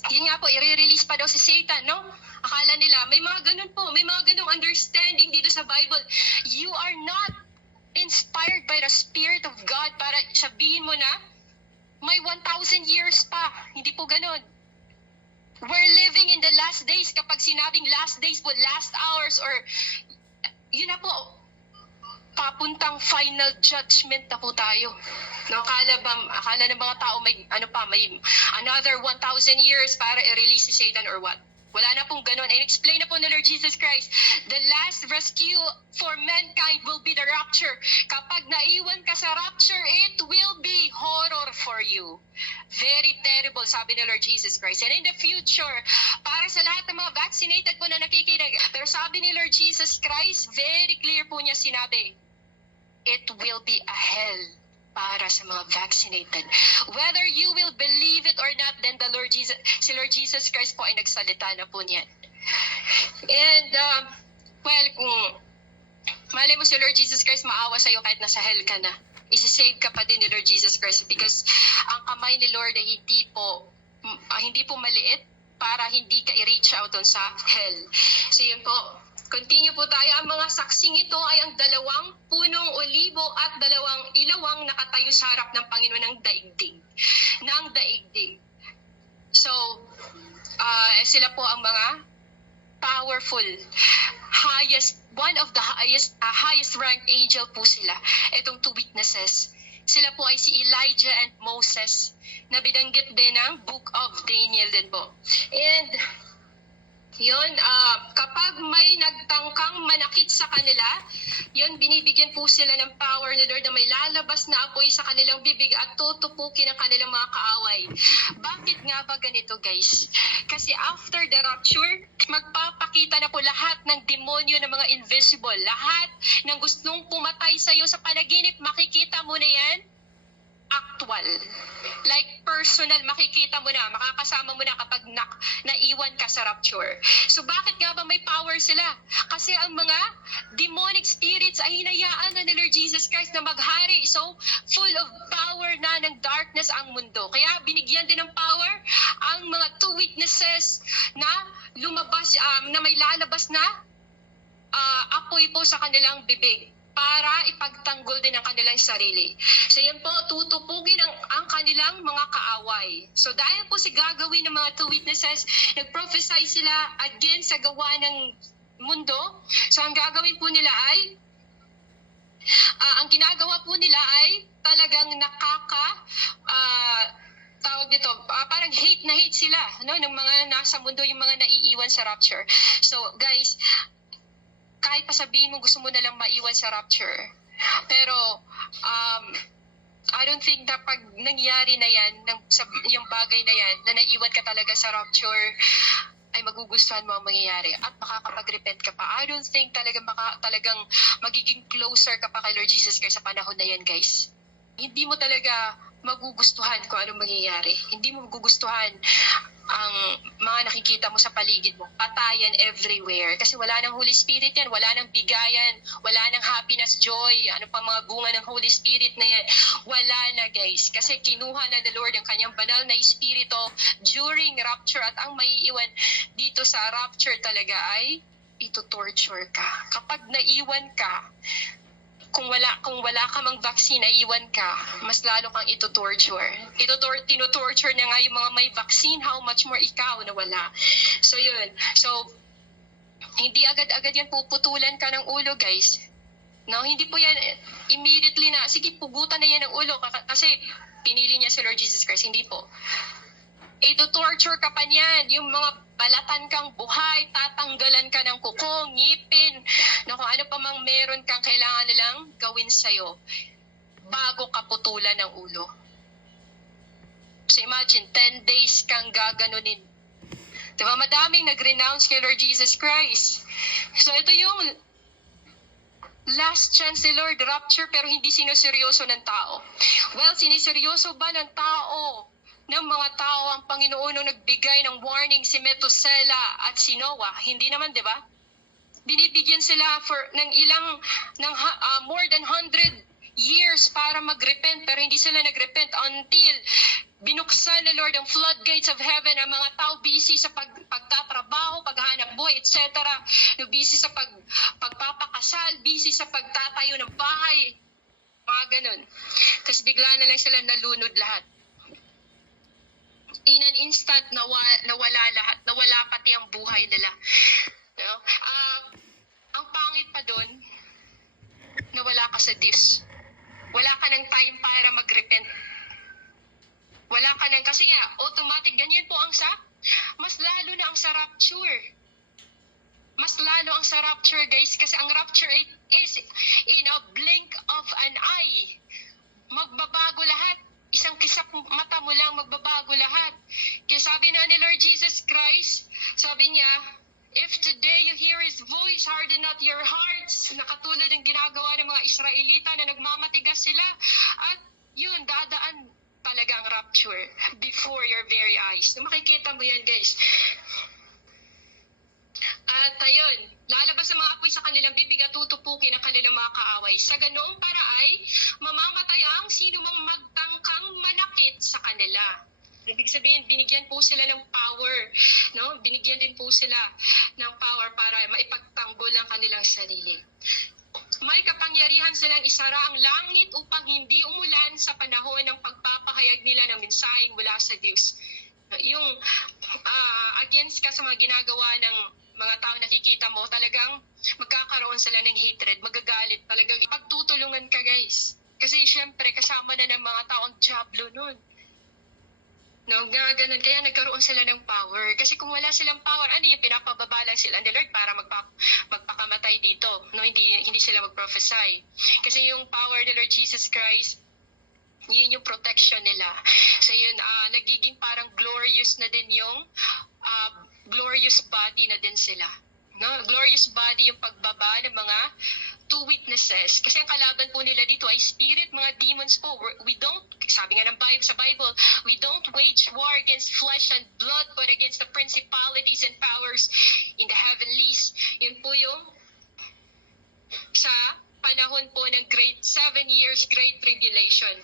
yun nga po, i-release pa daw si Satan, no? Akala nila, may mga ganun po, may mga ganung understanding dito sa Bible. You are not inspired by the Spirit of God para sabihin mo na may 1,000 years pa. Hindi po ganun. We're living in the last days. Kapag sinabing last days po, last hours, or yun na po, papuntang final judgment na po tayo. No, akala ng mga tao may another 1,000 years para i-release si Satan or what? Wala na pong ganun. And explain na po ni Lord Jesus Christ, the last rescue for mankind will be the rapture. Kapag naiwan ka sa rapture, it will be horror for you. Very terrible, sabi ni Lord Jesus Christ. And in the future, para sa lahat ng mga vaccinated po na nakikinig, pero sabi ni Lord Jesus Christ, very clear po niya sinabi, it will be a hell para sa mga vaccinated. Whether you will believe it or not, then si Lord Jesus Christ po ay nagsalita na po niyan. And, kung malay mo si Lord Jesus Christ maawa sa'yo kahit nasa hell ka na, isi-save ka pa din ni Lord Jesus Christ because ang kamay ni Lord ay hindi po maliit para hindi ka i-reach out on sa hell. So yun po. Continue po tayo. Ang mga saksing ito ay ang 2 punong olibo at 2 ilawang nakatayo sa harap ng Panginoon ng daigdig. So, sila po ang mga powerful, one of the highest ranked angel po sila. Itong two witnesses. Sila po ay si Elijah and Moses na binanggit din ng Book of Daniel din po. And yun, kapag may nagtangkang manakit sa kanila, yun, binibigyan po sila ng power ni Lord na may lalabas na apoy sa kanilang bibig at tutupukin ang kanilang mga kaaway. Bakit nga ba ganito, guys? Kasi after the rapture, magpapakita na po lahat ng demonyo ng mga invisible. Lahat ng gustong pumatay sa iyo sa panaginip, makikita mo na yan actual. Like personal, makikita mo na, makakasama mo na kapag naiwan ka sa rapture. So bakit nga ba may power sila? Kasi ang mga demonic spirits ay hinayaan na ni Lord Jesus Christ na maghari. So full of power na ng darkness ang mundo. Kaya binigyan din ng power ang mga two witnesses na lumabas, na may lalabas na apoy po sa kanilang bibig para ipagtanggol din ang kanilang sarili. So yan po, tutupugin ang kanilang mga kaaway. So dahil po gagawin ng mga two witnesses, nag-prophesy sila against sa gawa ng mundo. So ang gagawin po nila ay, ang ginagawa po nila ay talagang tawag dito, parang hate na hate sila, no, ng mga nasa mundo, yung mga naiiwan sa rapture. So guys, kahit pa sabihin mo gusto mo na lang maiwan sa rapture. Pero, I don't think na pag nangyari na yan, yung bagay na yan, na naiwan ka talaga sa rapture, ay magugustuhan mo ang mangyayari at makakapag-repent ka pa. I don't think talagang magiging closer ka pa kay Lord Jesus Christ sa panahon na yan, guys. Hindi mo talaga magugustuhan kung anong mangyayari. Hindi mo magugustuhan ang mga nakikita mo sa paligid mo. Patayan everywhere. Kasi wala nang Holy Spirit yan. Wala nang bigayan. Wala nang happiness, joy. Ano pa mga bunga ng Holy Spirit na yan. Wala na, guys. Kasi kinuha na ng Lord ang kanyang banal na Espiritu during rapture. At ang maiiwan dito sa rapture talaga ay ito-torture ka. Kapag naiwan ka, kung wala ka mang vaccine, naiwan ka, mas lalo kang ito-torture. Tino-torture na nga yung mga may vaccine, how much more ikaw na wala. So yun. So, hindi agad-agad yan puputulan ka ng ulo, guys. No, hindi po yan immediately na, sige, pugutan na yan ng ulo kasi pinili niya si Lord Jesus Christ. Hindi po. Ito-torture ka pa niyan. Yung mga balatan kang buhay, tatanggalan ka ng kuko, ngipin, na kung ano pa mang meron kang kailangan nilang gawin sa'yo. bago ka putulan ng ulo. So imagine, 10 days kang gaganunin. Diba? Madaming nag-renounce kay Lord Jesus Christ. So ito yung last chance ni Lord, rapture, pero hindi sinuseryoso ng tao. Well, siniseryoso ba ng tao, ng mga tao ang Panginoon nung nagbigay ng warning si Methuselah at si Noah? Hindi naman, di ba? Binibigyan sila ng more than 100 years para mag-repent, pero hindi sila nag-repent until binuksan ni Lord ang floodgates of heaven. Ang mga tao busy sa pagtatrabaho, paghahanap buhay, etc. No, busy sa pagpapakasal, busy sa pagtatayo ng bahay, mga ganun. Tapos bigla na lang sila nalunod lahat. In an instant, nawala lahat, nawala pati ang buhay nila. No? Ang pangit pa doon, nawala ka sa Diyos. Wala ka ng time para mag-repent. Wala ka ng, kasi nga, automatic, ganyan po mas lalo na ang sa rapture. Mas lalo ang sa rapture, guys, kasi ang rapture is in a blink of an eye. Magbabago lahat. Isang kisap mata mo lang, magbabago lahat. Kaya sabi na ni Lord Jesus Christ, sabi niya, if today you hear His voice, harden not your hearts, na katulad ng ginagawa ng mga Israelita na nagmamatigas sila, at yun, dadaan talagang rapture before your very eyes. Makikita mo yan, guys. At ayun, lalabas ang mga apoy sa kanilang bibig at tutupukin ang kanilang mga kaaway. Sa ganoong paraay, mamamatay ang sino mang magtangkang manakit sa kanila. Ibig sabihin, binigyan po sila ng power. No? Binigyan din po sila ng power para maipagtanggol ang kanilang sarili. May kapangyarihan silang isara ang langit upang hindi umulan sa panahon ng pagpapahayag nila ng mensaheng mula sa Diyos. Yung against ka sa mga ginagawa ng mga tao nakikita mo, talagang magkakaroon sila ng hatred, magagalit, talagang ipagtutulungan ka, guys. Kasi syempre, kasama na ng mga taong diablo nun. No, ganun. Kaya nagkaroon sila ng power. Kasi kung wala silang power, ano yung pinapababala sila ni Lord para magpakamatay dito? No, hindi sila mag-prophesy. Kasi yung power ni Lord Jesus Christ, yun yung protection nila. So yun, nagiging parang glorious na din yung glorious body na din sila. No? Glorious body yung pagbaba ng mga two witnesses. Kasi ang kalaban po nila dito ay spirit, mga demons po. We don't, sabi nga ng Bible, sa Bible, we don't wage war against flesh and blood, but against the principalities and powers in the heavenlies. Yun po yung sa panahon po ng 7 years Great Tribulation,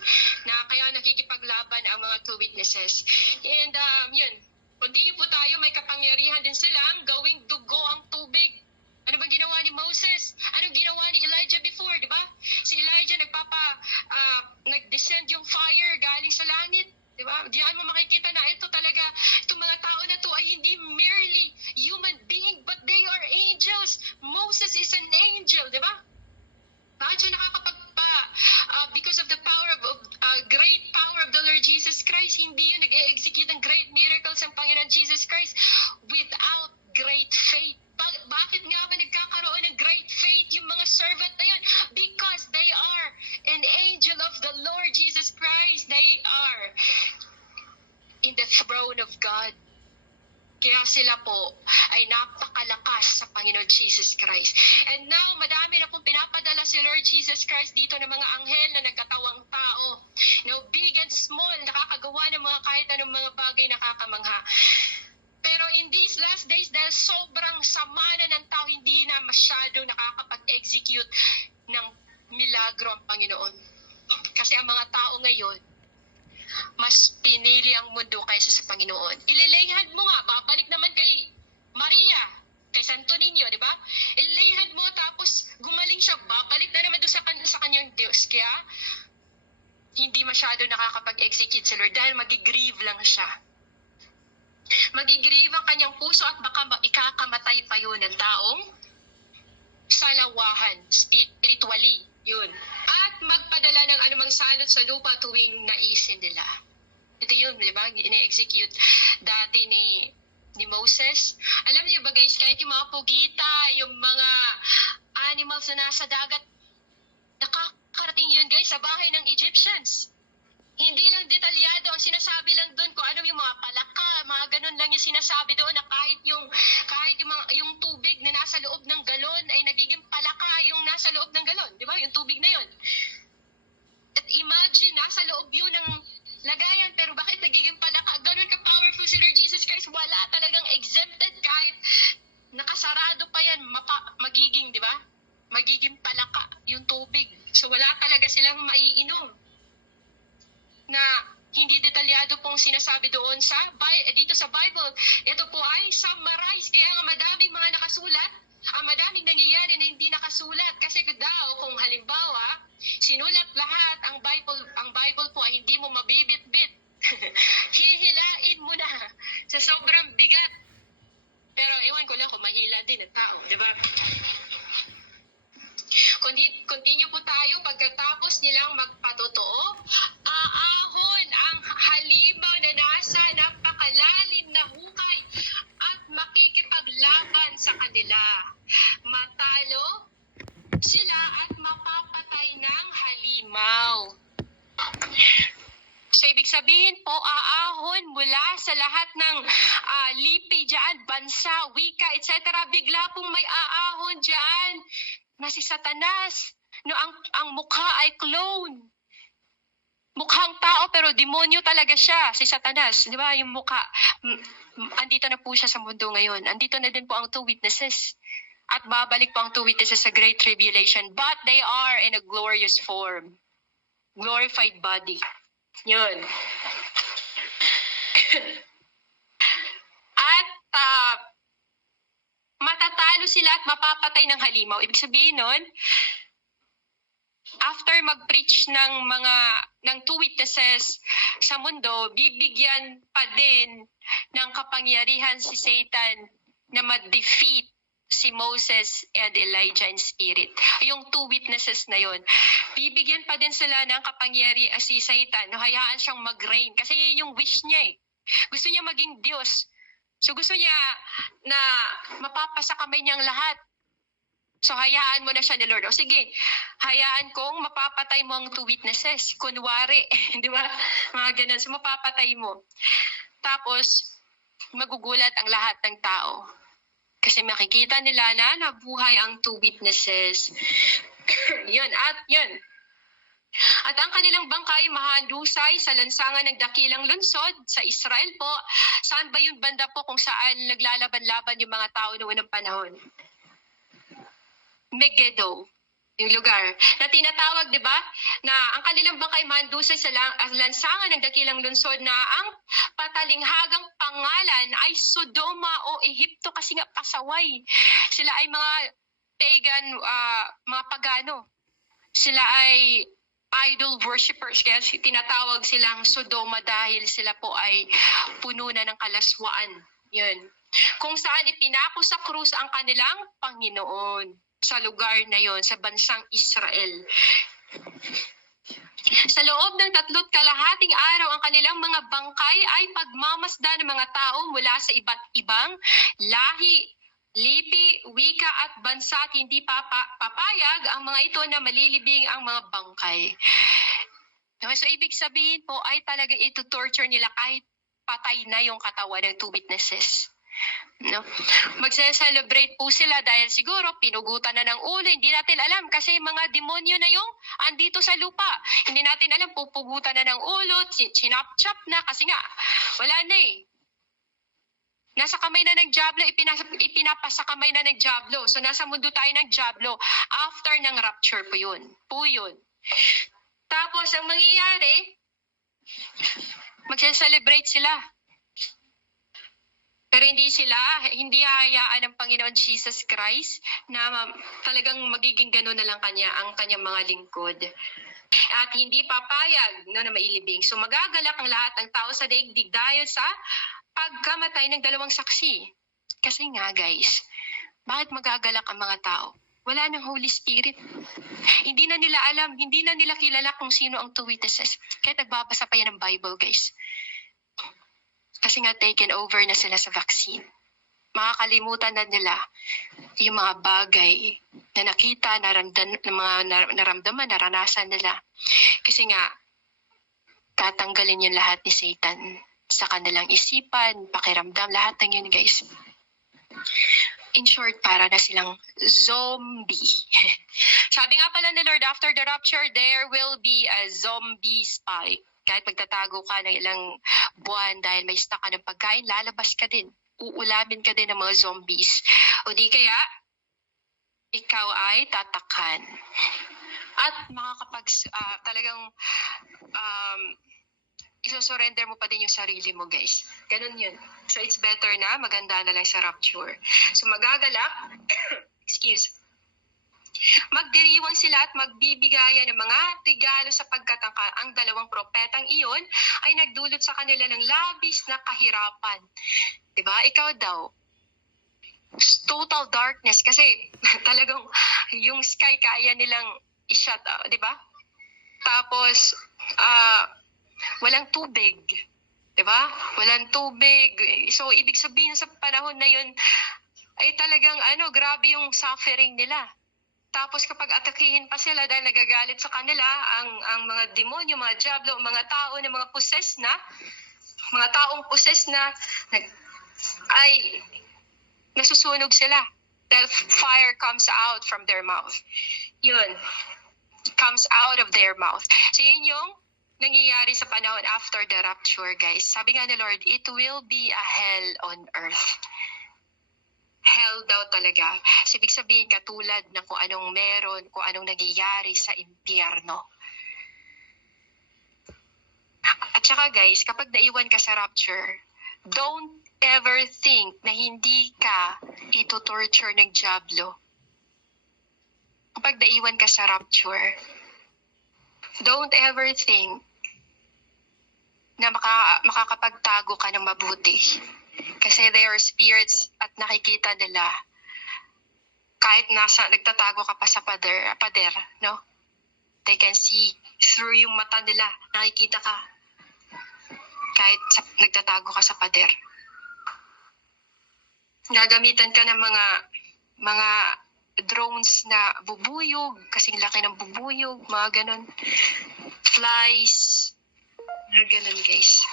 na kaya nakikipaglaban ang mga two witnesses. And yun, kundi po tayo, may kapangyarihan din silang gawing dugo ang tubig. Ano ba ginawa ni Moses? Anong ginawa ni Elijah before, di ba? Si Elijah nag-descend yung fire galing sa langit. Di ba? Diyan mo makikita na ito talaga, itong mga tao na to ay hindi merely human being, but they are angels. Moses is an angel, di ba? Bakit siya because of the power of great power of the Lord Jesus Christ, hindi yun nag-execute ng great miracles ang Panginoon Jesus Christ without great faith. Bakit nga ba nagkakaroon ng great faith yung mga servant na yan? Because they are an angel of the Lord Jesus Christ. They are in the throne of God. Kaya sila po ay napakalakas sa Panginoon Jesus Christ. And now, madami na pong pinapadala si Lord Jesus Christ dito ng mga anghel na nagkatawang tao. Big and small, nakakagawa ng mga kahit anong mga bagay nakakamangha. Pero in these last days, dahil sobrang sama na ng tao, hindi na masyado nakakapag-execute ng milagro ang Panginoon. Kasi ang mga tao ngayon, mas pinili ang mundo kaysa sa Panginoon. Ililayhad mo nga, babalik naman kay Maria, kay Santo Niño, di ba? Ililayhad mo, tapos gumaling siya, babalik na naman doon sa kanyang Diyos. Kaya, hindi masyado nakakapag-execute si Lord dahil magigrieve lang siya. Magigrieve ang kanyang puso at baka ikakamatay pa yun ng taong salawahan, spiritually, yun. At magpadala ng anumang salot sa lupa tuwing naisin nila. Ito yun, di ba? Ine-execute dati ni Moses. Alam niyo ba guys, kahit yung mga pugita, yung mga animals na nasa dagat, nakakarating yun guys sa bahay ng Egyptians. Hindi lang detalyado, ang sinasabi lang doon kung ano yung mga palaka, mga ganun lang yung sinasabi doon na kahit yung tubig na nasa loob ng galon ay nagiging palaka yung nasa loob ng galon, di ba? Yung tubig na yun. At imagine, nasa loob yun ng lagayan, pero bakit nagiging palaka? Ganun ka-powerful si Lord Jesus Christ. Wala talagang exempted kahit nakasarado pa yan, magiging, di ba? Magiging palaka yung tubig. So wala talaga silang maiinom. Na hindi detalyado pong sinasabi doon dito sa Bible. Ito po ay summarize. Kaya nga madaming mga nakasulat, madaming nangyayari na hindi nakasulat. Kasi daw, kung halimbawa, sinulat lahat ang Bible po ay hindi mo mabibit-bit. Hihilain mo na sa sobrang bigat. Pero ewan ko lang kung mahila din ang tao, di ba? Continue po tayo pagkatapos nilang magpatotoo. Aahon ang halimaw na nasa napakalalim na hukay at makikipaglaban sa kanila. Matalo sila at mapapatay ng halimaw. So, ibig sabihin po, aahon mula sa lahat ng lipi dyan, bansa, wika, etc. Bigla pong may aahon dyan na si Satanas. No, ang mukha ay clone. Mukhang tao pero demonyo talaga siya, si Satanas. Di ba? Yung mukha. Andito na po siya sa mundo ngayon. Andito na din po ang two witnesses. At babalik po ang two witnesses sa Great Tribulation. But they are in a glorious form. Glorified body. Yun. At matatalo sila at mapapatay ng halimaw. Ibig sabihin nun, after mag-preach ng two witnesses sa mundo, bibigyan pa din ng kapangyarihan si Satan na ma-defeat si Moses and Elijah in spirit. Yung two witnesses na yon, bibigyan pa din sila ng kapangyarihan si Satan, no, hayaan siyang mag-reign. Kasi yun yung wish niya eh. Gusto niya maging Diyos. So gusto niya na mapapasa kamay niyang lahat. So hayaan mo na siya ni Lord. O sige, hayaan kong mapapatay mo ang two witnesses. Kunwari, di ba? Mga ganun. So mapapatay mo. Tapos, magugulat ang lahat ng tao. Kasi makikita nila na nabuhay ang two witnesses. Yun, at yun. At ang kanilang bangkay mahandusay sa lansangan ng dakilang lungsod sa Israel po. Saan ba yung banda po kung saan naglalaban-laban yung mga tao noong unang panahon? Megiddo, yung lugar na tinatawag, di ba, na ang kanilang bangkay mahandusay sa lansangan ng dakilang lungsod na ang patalinghagang pangalan ay Sodoma o Ehipto kasi nga pasaway. Sila ay mga pagan, mga pagano. Sila ay idol worshippers, kaya tinatawag silang Sodoma dahil sila po ay puno na ng kalaswaan. Yun. Kung saan ipinako sa krus ang kanilang Panginoon sa lugar na yon, sa bansang Israel. Sa loob ng 3 kalahating araw, ang kanilang mga bangkay ay pagmamasdan ng mga tao mula sa iba't ibang lahi, lipi, wika at bansa at hindi papayag ang mga ito na malilibing ang mga bangkay. So, ibig sabihin po ay talaga ito-torture nila kahit patay na yung katawan ng two witnesses. No? Magse-celebrate po sila dahil siguro pinugutan na ng ulo. Hindi natin alam kasi mga demonyo na yung andito sa lupa. Hindi natin alam, pupugutan na ng ulo, sinap-chap na kasi nga wala na eh. Nasa kamay na ng Diablo, ipinapasa kamay na ng Diablo. So nasa mundo tayo ng Diablo after ng rapture po yun. Tapos ang mangyayari, magse-celebrate sila. Pero hindi hahayaan ng Panginoon Jesus Christ na talagang magiging gano'n na lang ang kanyang mga lingkod. At hindi papayag na mailibing. So magagalak ang lahat ng tao sa daigdig dahil sa pagkamatay ng 2 saksi. Kasi nga guys, bakit magagalak ang mga tao? Wala ng Holy Spirit. Hindi na nila alam, hindi na nila kilala kung sino ang two witnesses. Kaya nagbabasa pa yan ng Bible guys. Kasi nga taken over na sila sa vaccine. makakalimutan na nila yung mga bagay na nakita, naramdaman, naranasan nila. Kasi nga, tatanggalin yung lahat ni Satan sa kanilang isipan, pakiramdam, lahat ng yun, guys. In short, para na silang zombie. Sabi nga pala ni Lord, after the rapture, there will be a zombie spike. Kahit magtatago ka ng ilang buwan dahil may stock ka ng pagkain, lalabas ka din. Uulamin ka din ng mga zombies. O di kaya, ikaw ay tatakan. At talagang isusurrender mo pa din yung sarili mo, guys. Ganun yun. So, it's better na maganda na lang sa rapture. So, magagalak, magdiriwang sila at magbibigayan ng mga regalo sapagkat ang dalawang propetang iyon ay nagdulot sa kanila ng labis na kahirapan. Diba? Ikaw daw, total darkness kasi talagang yung sky kaya nilang i-shut out, diba? Tapos, walang tubig. Diba? Walang tubig. So, ibig sabihin sa panahon na yun, ay talagang grabe yung suffering nila. Tapos kapag atakihin pa sila dahil nagagalit sa kanila, ang mga demonyo, mga diablo, mga tao na mga taong possess na, ay nasusunog sila. Dahil fire comes out from their mouth. Yun. Comes out of their mouth. So yun yung nangyayari sa panahon after the rapture, guys. Sabi nga ni Lord, it will be a hell on earth. Hell daw talaga. So, ibig sabihin, katulad ng kung anong meron, kung anong nangyayari sa impyerno. At saka, guys, kapag naiwan ka sa rapture, don't ever think na hindi ka ito-torture ng diablo. Kapag naiwan ka sa rapture, don't ever think na makakapagtago ka ng mabuti. Kasi they are spirits at nakikita nila kahit nagtatago ka pa sa pader, no? They can see through yung mata nila, nakikita ka kahit nagtatago ka sa pader. Gagamitan ka ng mga drones na bubuyog, kasing laki ng bubuyog, mga ganun. Flies, mga ganun, guys.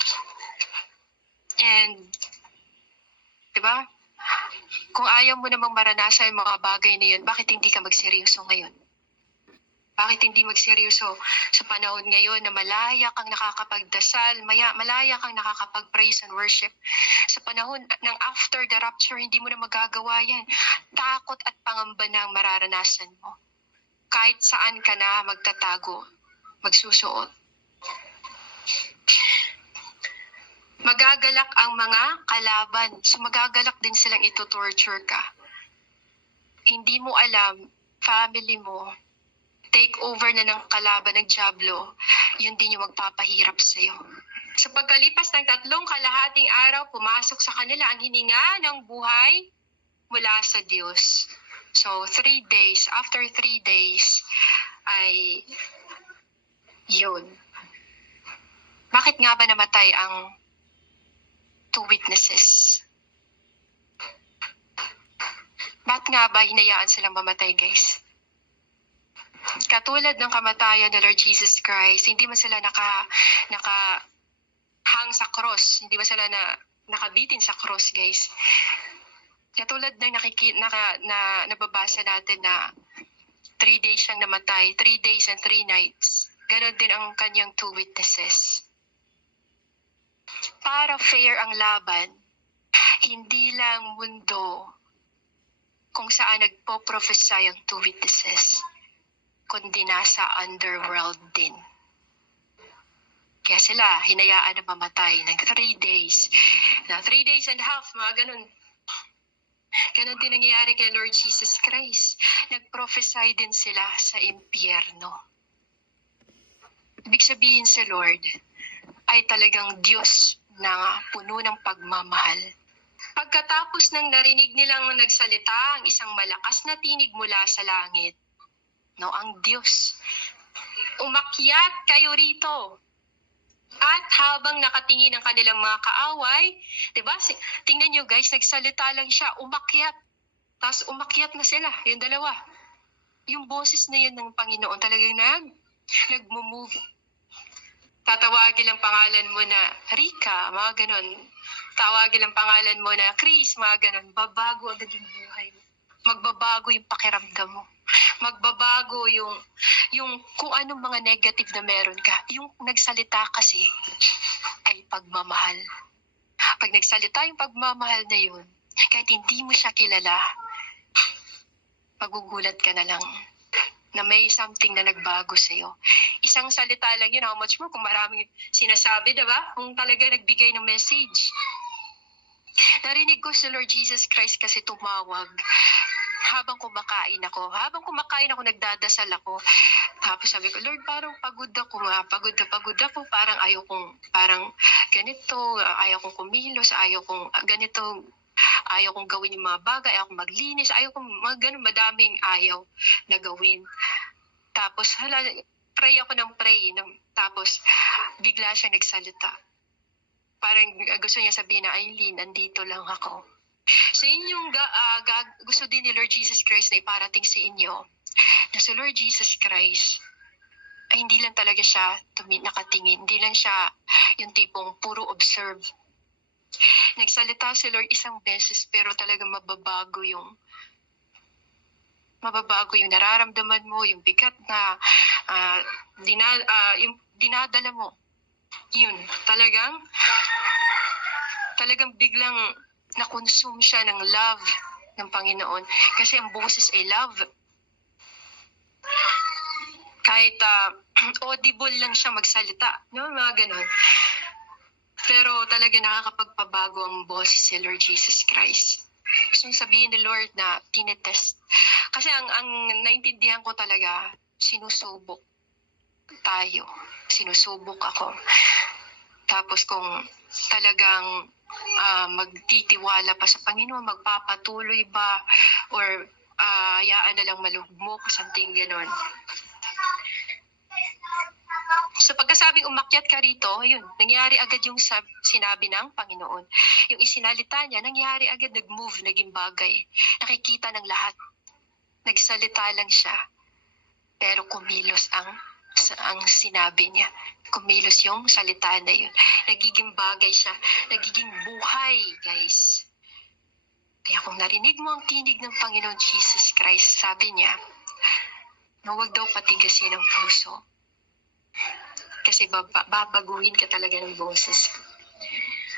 And diba? Kung ayaw mo namang maranasan yung mga bagay na yun, bakit hindi ka magseryoso ngayon? Bakit hindi magseryoso sa panahon ngayon na malaya kang nakakapagdasal, malaya kang nakakapag-praise and worship? Sa panahon ng after the rapture, hindi mo na magagawa yan. Takot at pangamba na ang mararanasan mo. Kahit saan ka na magtatago, magsusuot. Magagalak ang mga kalaban. So magagalak din silang ito-torture ka. Hindi mo alam, family mo, take over na ng kalaban ng diablo, yun din yung magpapahirap sa'yo. Sa pagkalipas ng 3 kalahating araw, pumasok sa kanila ang hininga ng buhay mula sa Diyos. So 3 days, after 3 days, ay yun. Bakit nga ba namatay ang 2 witnesses? Bakit nga ba hinayaan silang mamatay, guys? Katulad ng kamatayan ng Lord Jesus Christ, hindi man sila nakahang sa cross, hindi man sila nakabitin sa cross, guys. Katulad ng nababasa natin na 3 days siyang namatay, 3 days and 3 nights. Ganon din ang kanyang 2 witnesses. Para fair ang laban, hindi lang mundo kung saan nagpo-prophesy ang 2 witnesses, kundi nasa underworld din. Kaya sila hinayaan na mamatay ng 3 days. Na 3 days and a half, mga ganun. Ganon din nangyayari kay Lord Jesus Christ. Nag-prophesy din sila sa impyerno. Ibig sabihin sa Lord ay talagang Diyos na puno ng pagmamahal. Pagkatapos ng narinig nilang nagsalita ang isang malakas na tinig mula sa langit, ang Diyos, umakyat kayo rito. At habang nakatingin ang kanilang mga kaaway, diba? Tingnan nyo guys, nagsalita lang siya, umakyat. Tapos umakyat na sila, yung dalawa. Yung boses na yun ng Panginoon talagang nag-move. Tatawagin lang pangalan mo na Rika, mga ganon. Tawagin lang pangalan mo na Chris, mga ganon. Babago agad yung buhay mo. Magbabago yung pakiramdam mo. Magbabago yung kung anong mga negative na meron ka. Yung nagsalita kasi ay pagmamahal. Pag nagsalita yung pagmamahal na yun, kahit hindi mo siya kilala, magugulat ka na lang na may something na nagbago sa'yo. Isang salita lang yun, how much more kung maraming sinasabi, diba? Kung talaga nagbigay ng message. Narinig ko si Lord Jesus Christ kasi tumawag habang kumakain ako. Habang kumakain ako, nagdadasal ako. Tapos sabi ko, Lord, parang pagod ako nga. Pagod ako. Parang parang ganito, ayaw kong kumilos, ayaw kong ganito, ayaw kong gawin yung mga bagay, ayaw kong maglinis, ayaw kong ganun, madaming ayaw na gawin. Tapos, pray ako ng pray. Tapos, bigla siya nagsalita. Parang gusto niya sabihin na, Aileen, andito lang ako. So, yun yung gusto din ni Lord Jesus Christ na iparating sa inyo. Na si Lord Jesus Christ, ay hindi lang talaga siya nakatingin. Hindi lang siya yung tipong puro observe. Nagsalita si Lord isang beses pero talagang mababago yung nararamdaman mo, yung bigat na yung dinadala mo. Yun, talagang biglang na-consume siya ng love ng Panginoon. Kasi ang boses ay love. Kahit audible lang siya magsalita, no? Mga ganon. Pero talaga nakakapagpabago ang boses si Lord Jesus Christ. Gusto sabihin ni Lord na tinetest. Kasi ang naintindihan ko talaga, sinusubok tayo. Sinusubok ako. Tapos kung talagang magtitiwala pa sa Panginoon, magpapatuloy ba, or hayaan na lang malugmok, something ganon. So pagkasabing umakyat ka rito, yun, nangyari agad yung sinabi ng Panginoon. Yung isinalita niya, nangyari agad, nag-move, naging bagay. Nakikita ng lahat. Nagsalita lang siya. Pero kumilos ang sinabi niya. Kumilos yung salita na yun. Nagiging bagay siya. Nagiging buhay, guys. Kaya kung narinig mo ang tinig ng Panginoon Jesus Christ, sabi niya, na huwag daw patigasin ang puso. Kasi babaguhin ka talaga ng boses.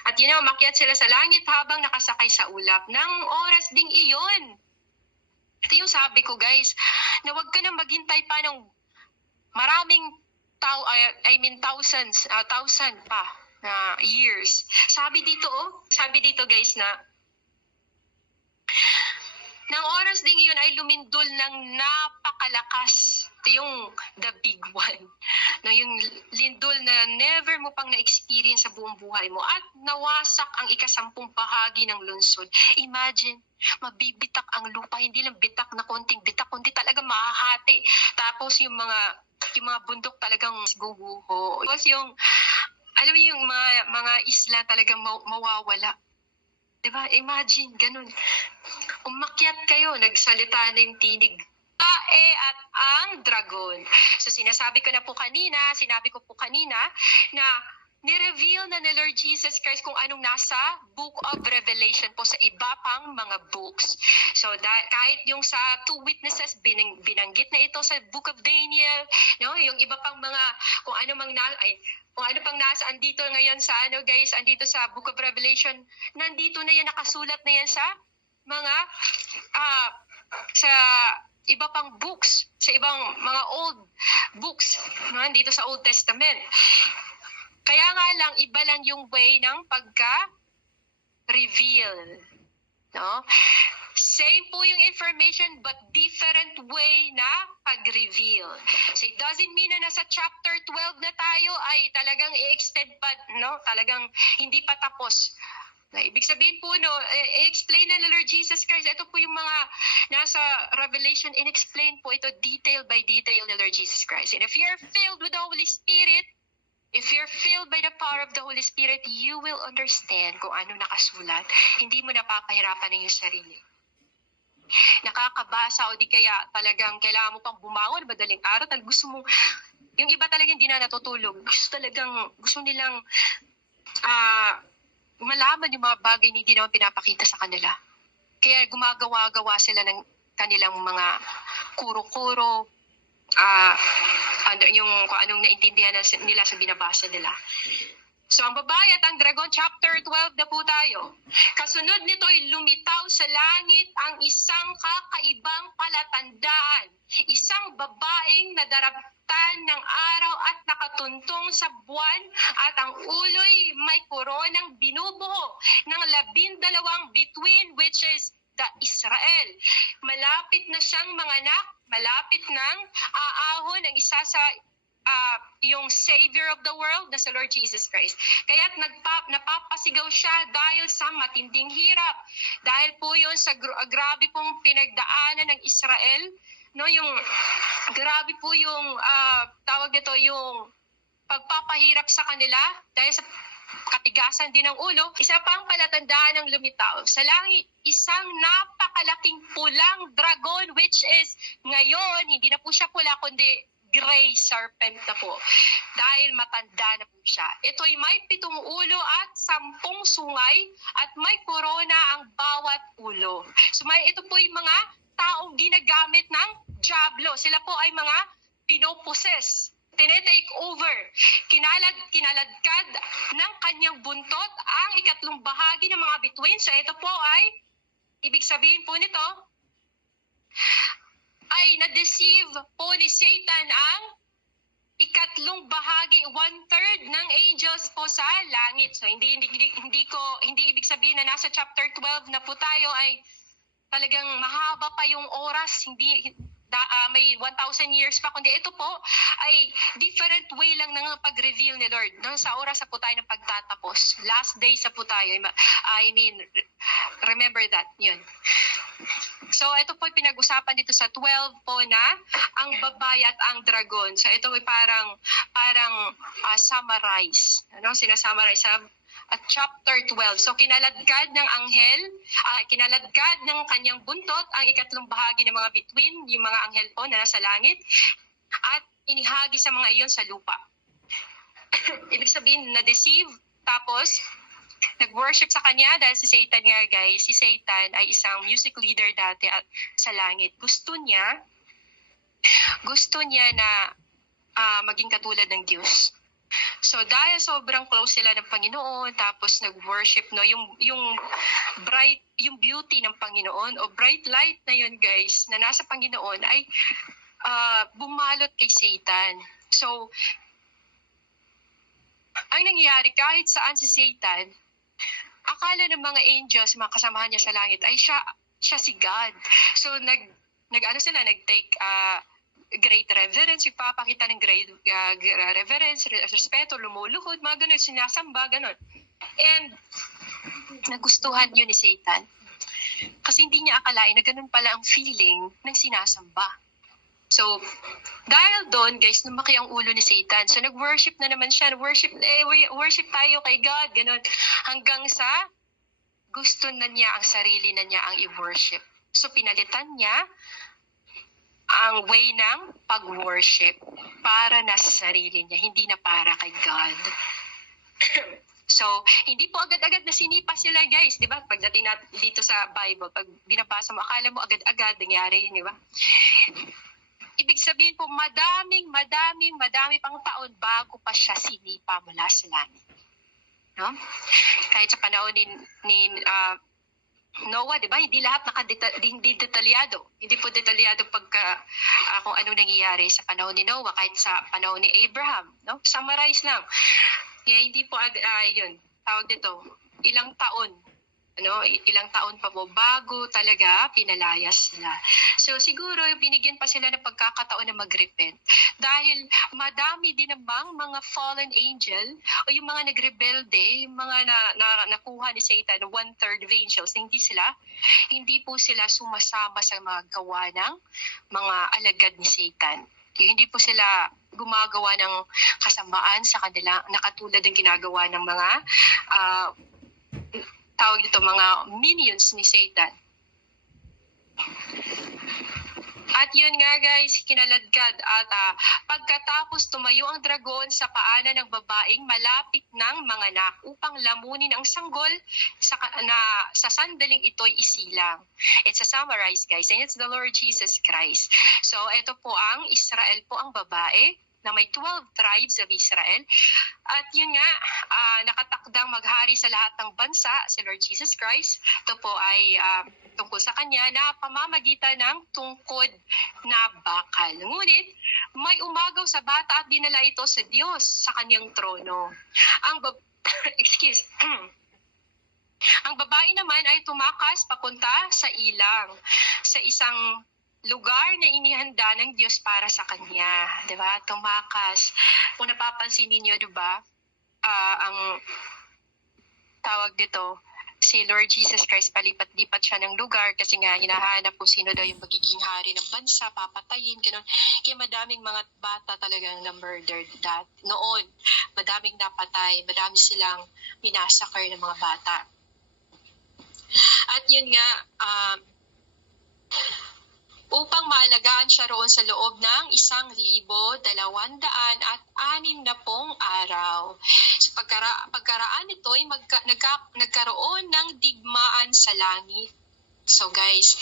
At yun na, umakyat sila sa langit habang nakasakay sa ulap. Nang oras ding iyon. Ito yung sabi ko, guys, na huwag ka nang maghintay pa ng maraming thousand pa na years. Sabi dito guys na nang oras ding iyon ay lumindol ng napakalakas. Ito yung the big one. Na yung lindol na never mo pang na-experience sa buong buhay mo. At nawasak ang 10 bahagi ng lungsod. Imagine, mabibitak ang lupa. Hindi lang bitak na konting bitak, kundi talaga mahahati. Tapos yung mga bundok talagang guguho. Tapos alam mo yung mga isla talagang mawawala. Diba? Imagine, ganun. Umakyat kayo, nagsalita na yung tinig. At ang dragon. So sinabi ko po kanina na ni-reveal na ni Lord Jesus Christ kung anong nasa Book of Revelation po sa iba pang mga books. So kahit yung sa 2 witnesses, binanggit na ito sa Book of Daniel, no? Yung iba pang mga, kung ano pang nasa andito ngayon sa guys, andito sa Book of Revelation, nandito na yan, nakasulat na yan sa mga sa iba pang books, sa ibang mga old books, no? Dito sa Old Testament. Kaya nga lang, iba lang yung way ng pagka-reveal. No? Same po yung information but different way na pag-reveal. So it doesn't mean na nasa chapter 12 na tayo ay talagang i-extend pa, no? Talagang hindi pa tapos. Na ibig sabihin po, no, i-explain na Lord Jesus Christ. Ito po yung mga nasa Revelation, in-explain po ito detail by detail ni Lord Jesus Christ. And if you're filled with the Holy Spirit, If you're filled by the power of the Holy Spirit, you will understand kung ano nakasulat. Hindi mo napapahirapan ang iyong sarili. Nakakabasa o di kaya talagang kailangan mo pang bumangon madaling araw, talagang gusto mo, yung iba talagang hindi na natutulog. Gusto nilang malaman yung mga bagay na hindi naman pinapakita sa kanila. Kaya gumagawa-gawa sila ng kanilang mga kuro-kuro, yung kung anong naintindihan nila sa binabasa nila. So ang babae at ang dragon, chapter 12 na po tayo. Kasunod nito'y lumitaw sa langit ang isang kakaibang palatandaan. Isang babaeng nadaraptan ng araw at nakatuntong sa buwan at ang ulo'y may koronang binubuo ng 12 bituin, which is the Israel. Malapit na siyang manganak, malapit nang aahon ang isa sa yung Savior of the world na sa Lord Jesus Christ. Kaya't napapasigaw siya dahil sa matinding hirap. Dahil po yun sa grabe pong pinagdaanan ng Israel, no, yung grabe po yung tawag nito, yung pagpapahirap sa kanila dahil sa katigasan din ng ulo. Isa pang palatandaan ng lumitaw sa langit, isang napakalaking pulang dragon, which is ngayon hindi na po siya pula kundi gray serpent na po. Dahil matanda na po siya. Ito'y may 7 ulo at 10 sungay at may korona ang bawat ulo. So ito po yung mga taong ginagamit ng diablo. Sila po ay mga pinoposes. Tinetake over. Kinaladkad ng kanyang buntot ang 3 bahagi ng mga bituin. So ito po ay, ibig sabihin po nito, ay na-deceive po ni Satan ang 3 bahagi, 1/3 ng angels po sa langit. So hindi ibig sabihin na nasa chapter 12 na po tayo ay talagang mahaba pa yung oras, may 1,000 years pa, kundi ito po ay different way lang ng pag-reveal ni Lord. No? Sa oras sa po tayo ng pagtatapos. Last day sa po tayo. Remember that. Yun. So, ito po pinag-usapan dito sa 12 po na ang babae at ang dragon. So, ito ay parang summarize. Sinasummarize sa at chapter 12. So, kinaladkad ng anghel, kinaladkad ng kanyang buntot ang 3 bahagi ng mga bituin, yung mga anghel po na nasa langit, at inihagi sa mga iyon sa lupa. Ibig sabihin, na-deceive, tapos nag-worship sa kanya dahil si Satan nga, guys. Si Satan ay isang music leader dati at sa langit. Gusto niya na maging katulad ng Diyos. So dahil sobrang close sila ng Panginoon, tapos nag-worship, no, yung bright, yung beauty ng Panginoon o bright light na yun, guys, na nasa Panginoon ay bumalot kay Satan. So ang nangyayari, kahit saan si Satan, akala ng mga angels, mga kasamahan niya sa langit, ay siya si God. So nag-take great reverence, ipapakita ng great reverence, respeto, lumuluhod, mga ganun, sinasamba, ganun. And nagustuhan yun ni Satan. Kasi hindi niya akalain na ganun pala ang feeling ng sinasamba. So, dahil doon, guys, lumaki ang ulo ni Satan. So, nag-worship na naman siya. Worship tayo kay God, ganun. Hanggang sa gusto na niya ang sarili na niya ang i-worship. So, pinalitan niya ang way ng pag-worship para na sa sarili niya, hindi na para kay God. So, hindi po agad-agad na sinipa sila, guys. Di ba? Pagdating dito sa Bible, pag binabasa mo, akala mo agad-agad nangyari yun, di ba? Ibig sabihin po, madami pang taon bago pa siya sinipa mula sa langit. No? Kahit sa panahon ni Noah, di ba? Hindi lahat hindi detalyado. Hindi po detalyado kung anong nangyayari sa panahon ni Noah, kahit sa panahon ni Abraham, no? Summarize lang. Kaya hindi po yun, tawag dito, ilang taon pa po bago talaga pinalayas sila. So siguro binigyan pa sila ng pagkakataon na mag-repent. Dahil madami din namang mga fallen angel o yung mga nagrebelde, yung mga nakuha ni Satan, 1/3 of angels, hindi po sila sumasama sa mga gawa ng mga alagad ni Satan. Hindi po sila gumagawa ng kasamaan sa kanila na katulad ng ginagawa ng mga tawag dito, mga minions ni Satan. At yun nga guys, kinaladkad at pagkatapos tumayo ang dragon sa paanan ng babaeng malapit ng manganak upang lamunin ang sanggol sa sandaling ito'y isilang. It's a summarize guys, and it's the Lord Jesus Christ. So ito po ang Israel po ang babae na may 12 tribes of Israel. At yun nga, nakatakdang maghari sa lahat ng bansa, si Lord Jesus Christ. Ito po ay tungkol sa kanya na pamamagitan ng tungkod na bakal. Ngunit, may umagaw sa bata at dinala ito sa Diyos sa kanyang trono. Ang babae naman ay tumakas papunta sa ilang, sa isang lugar na inihanda ng Diyos para sa kanya. Diba? Tumakas. Kung napapansin ninyo, diba? Ang tawag dito, si Lord Jesus Christ, palipat-lipat siya ng lugar kasi nga hinahanap kung sino daw yung magiging hari ng bansa, papatayin, gano'n. Kaya madaming mga bata talagang na-murdered noon. Madaming napatay, madami silang minasakar ng mga bata. At yun nga, upang maalagaan siya roon sa loob ng 1,260 araw. So pagkaraan nito ay nagkaroon ng digmaan sa langit. So guys,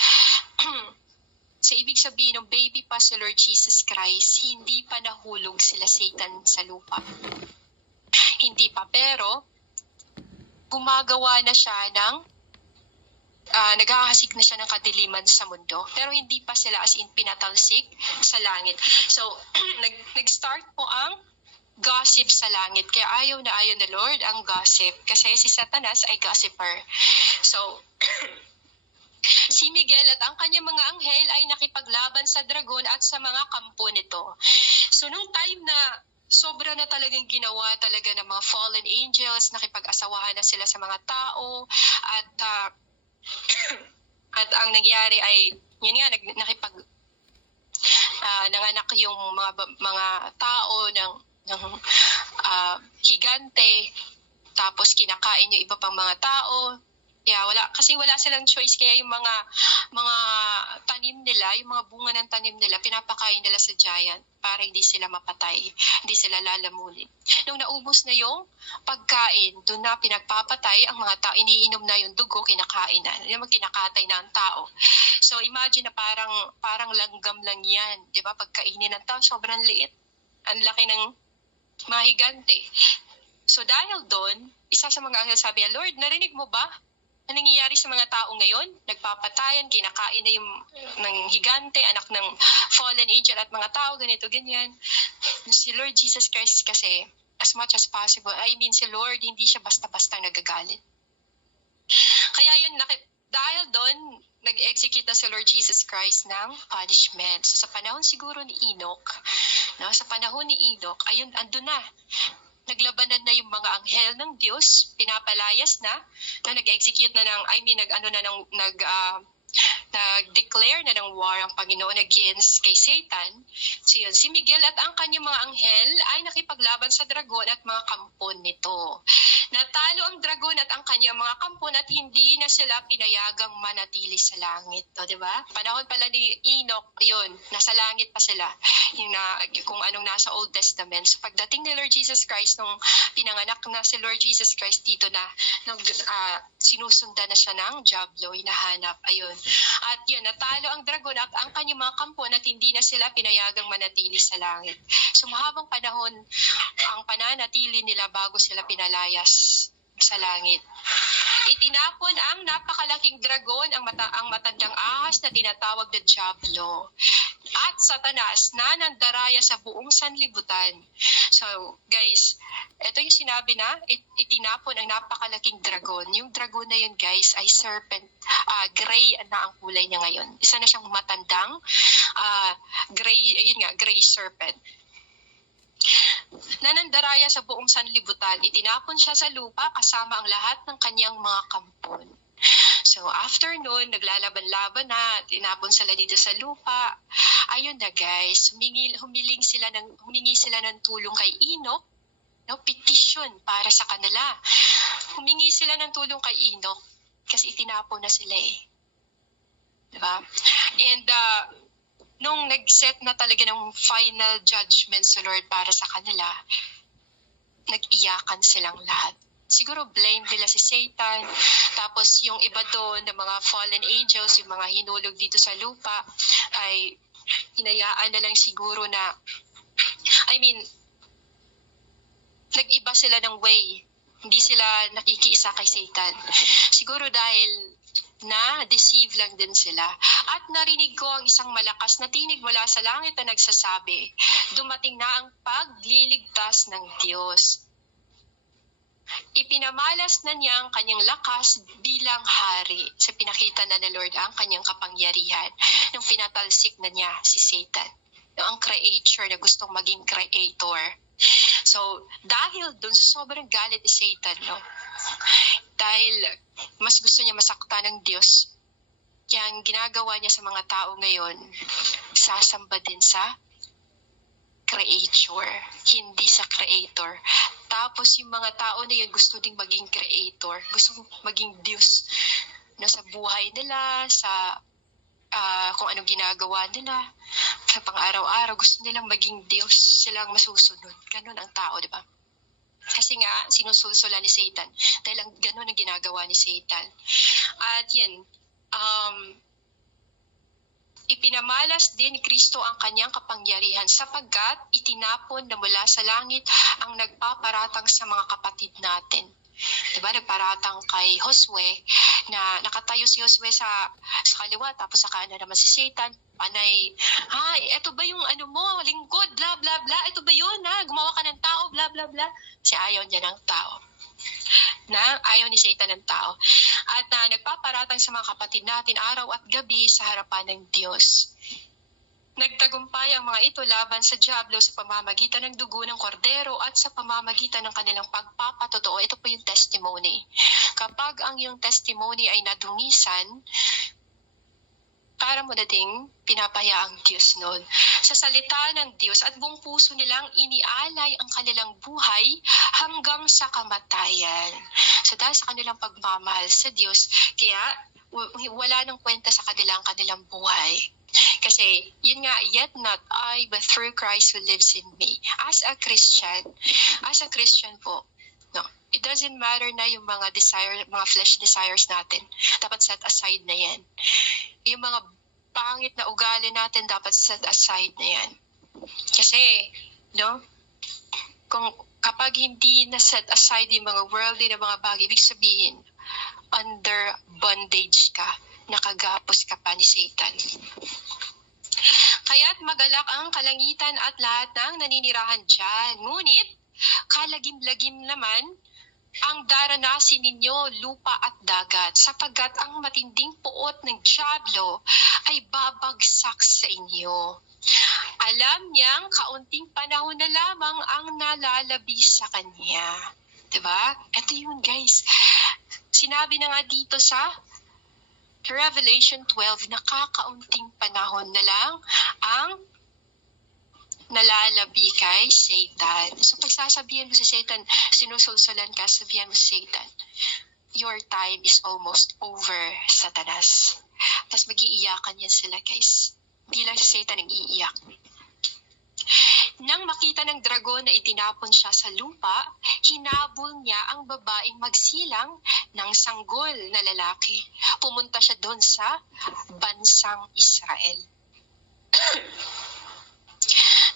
sa ibig sabihin ng baby pa si Lord Jesus Christ, hindi pa nahulog sila Satan sa lupa. Hindi pa, pero gumagawa na siya ng naghahasik na siya ng kadiliman sa mundo, pero hindi pa sila as in pinatalsik sa langit. So, nag-start po ang gossip sa langit. Kaya ayaw na ayaw na Lord ang gossip. Kasi si Satanas ay gossiper. So, si Miguel at ang kanyang mga anghel ay nakipaglaban sa dragon at sa mga kampo nito. So, nung time na sobra na talagang ginawa talaga ng mga fallen angels, nakipag-asawahan na sila sa mga tao, at ang nangyari ay, yun nga, nanganak yung mga tao ng higante, tapos kinakain yung iba pang mga tao. Kaya wala silang choice, kaya yung mga tanim nila, yung mga bunga ng tanim nila, pinapakain nila sa giant para hindi sila mapatay, hindi sila lalamunin. Nung naubos na yung pagkain, doon na pinagpapatay ang mga tao, iniinom na yung dugo, kinakain na, kinakatay na ang tao. So imagine na parang langgam lang yan, di ba? Pagkainin ng tao, sobrang liit, ang laki ng mga higante. So dahil doon, isa sa mga anghel sabi niya, Lord, narinig mo ba? Ano nangyayari sa mga tao ngayon? Nagpapatayan, kinakain na yung ng higante, anak ng fallen angel at mga tao, ganito, ganyan. Si Lord Jesus Christ kasi, as much as possible, si Lord, hindi siya basta-basta nagagalit. Kaya yun, dahil doon, nag-execute na si Lord Jesus Christ ng punishment. So sa panahon siguro ni Enoch, ayun, andun na. Naglabanan na yung mga anghel ng Diyos, pinapalayas na nag-execute na nag-declare na ng war ang Panginoon against kay Satan. So yun, si Miguel at ang kanyang mga anghel ay nakipaglaban sa dragon at mga kampon nito. Natalo ang dragon at ang kanyang mga kampon at hindi na sila pinayagang manatili sa langit. O, diba? Panahon pala ni Enoch, yun, nasa langit pa sila. Kung anong nasa Old Testament. So pagdating ni Lord Jesus Christ, nung pinanganak na si Lord Jesus Christ dito na, sinusundan na siya ng Diablo, hinahanap. Ayun. At yun, natalo ang dragon at ang kanyang mga kampon at hindi na sila pinayagang manatili sa langit. So mahabang panahon ang pananatili nila bago sila pinalayas sa langit. Itinapon ang napakalaking dragon, ang matandang ahas na tinatawag na Diablo, at Satanas na nandaraya sa buong sanlibutan. So guys, ito yung sinabi na itinapon ang napakalaking dragon. Yung dragon na yun guys ay serpent, gray na ang kulay niya ngayon. Isa na siyang matandang gray serpent. Nanandaraya sa buong sanlibutan, itinapon siya sa lupa kasama ang lahat ng kanyang mga kampon. So after nun, naglalaban-laban na, tinapon sila dito sa lupa. Ayun na guys, humingi sila ng tulong kay Enoch, no, petition para sa kanila. Humingi sila ng tulong kay Enoch kasi itinapon na sila eh. Diba? And nung nag-set na talaga ng final judgment sa Lord para sa kanila, nag-iyakan silang lahat. Siguro blame nila si Satan, tapos yung iba doon na mga fallen angels, yung mga hinulog dito sa lupa, ay hinayaan na lang siguro na, nag-iba sila ng way. Hindi sila nakikiisa kay Satan. Siguro dahil na-deceive lang din sila. At narinig ko ang isang malakas na tinig mula sa langit na nagsasabi, dumating na ang pagliligtas ng Diyos. Ipinamalas na niya ang kanyang lakas bilang hari. Sa pinakita na ng Lord ang kanyang kapangyarihan nung pinatalsik na niya si Satan. Ang creator na gustong maging creator. So, dahil dun sa sobrang galit ni Satan, no? Dahil mas gusto niya masaktan ng Diyos, kaya ang ginagawa niya sa mga tao ngayon, sasamba din sa creator, hindi sa creator. Tapos yung mga tao na yun gusto ding maging creator, gusto maging Diyos na sa buhay nila, sa kung anong ginagawa nila, sa pang-araw-araw, gusto nilang maging Diyos, silang masusunod. Ganun ang tao, di ba? Kasi nga, sinusulsula ni Satan. Dahil ganun ang ginagawa ni Satan. At yun, ipinamalas din ni Kristo ang kanyang kapangyarihan sapagkat itinapon na mula sa langit ang nagpaparatang sa mga kapatid natin. Diba, nagparatang kay Josue na nakatayo si Josue sa kaliwa, tapos sa kanan naman si Satan. Panay, eto ba yung lingkod, bla bla bla, eto ba yun, gumawa ka ng tao, bla bla bla. Kasi ayaw niya ng tao. Ayaw ni Satan ng tao. At nagpaparatang sa mga kapatid natin araw at gabi sa harapan ng Diyos. Nagtagumpay ang mga ito laban sa dyablo sa pamamagitan ng dugo ng kordero at sa pamamagitan ng kanilang pagpapatotoo. Ito po yung testimony. Kapag ang iyong testimony ay nadungisan, para mo na ding pinapaya ang Diyos noon. Sa salita ng Diyos at buong puso nilang inialay ang kanilang buhay hanggang sa kamatayan. So dahil sa kanilang pagmamahal sa Diyos, kaya wala nang kwenta sa kanilang buhay. Kasi, yun nga, yet not I, but through Christ who lives in me. As a Christian po, no, it doesn't matter na yung mga flesh desires natin. Dapat set aside na yan. Yung mga pangit na ugali natin, dapat set aside na yan. Kasi, no, kapag hindi na set aside yung mga worldly na mga bagay, ibig sabihin, under bondage ka, nakagapos ka pa ni Satan. Kaya't magalak ang kalangitan at lahat ng naninirahan dyan. Ngunit, kalagim-lagim naman ang daranasin ninyo lupa at dagat, sapagkat ang matinding puot ng dyablo ay babagsak sa inyo. Alam niyang kaunting panahon na lamang ang nalalabi sa kanya. Diba? Ito yun guys. Sinabi na nga dito sa Revelation 12 na kakaunting panahon na lang ang nalalabi kay Satan. So pagsasabihan mo si Satan, sinusulsulan ka, sabihan mo si Satan, your time is almost over, Satanas. Tapos mag-iiyakan yan sila guys. Hindi lang si Satan ang iiyak. Nang makita ng dragon na itinapon siya sa lupa, hinabol niya ang babaeng magsilang ng sanggol na lalaki. Pumunta siya doon sa bansang Israel.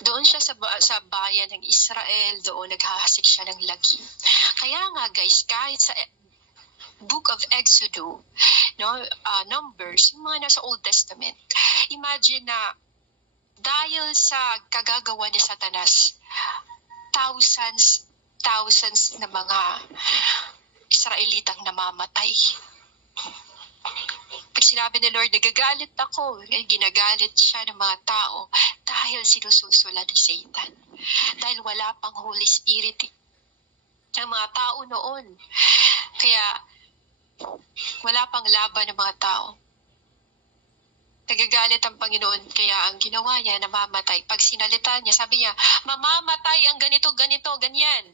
Doon siya sa bayan ng Israel, doon naghahasik siya ng lagi. Kaya nga guys, kahit sa Book of Exodus, Numbers, yung mga nasa Old Testament, imagine na dahil sa kagagawa ni Satanas, thousands na mga Israelitang namamatay. Pag sinabi ni Lord, nagagalit ako, ginagalit siya ng mga tao dahil sinususulan ni Satan. Dahil wala pang Holy Spirit ng mga tao noon. Kaya, Wala pang laban ng mga tao. Nagagalit ang Panginoon, kaya ang ginawa niya, namamatay. Pag sinalita niya, sabi niya, mamamatay ang ganito, ganito, ganyan.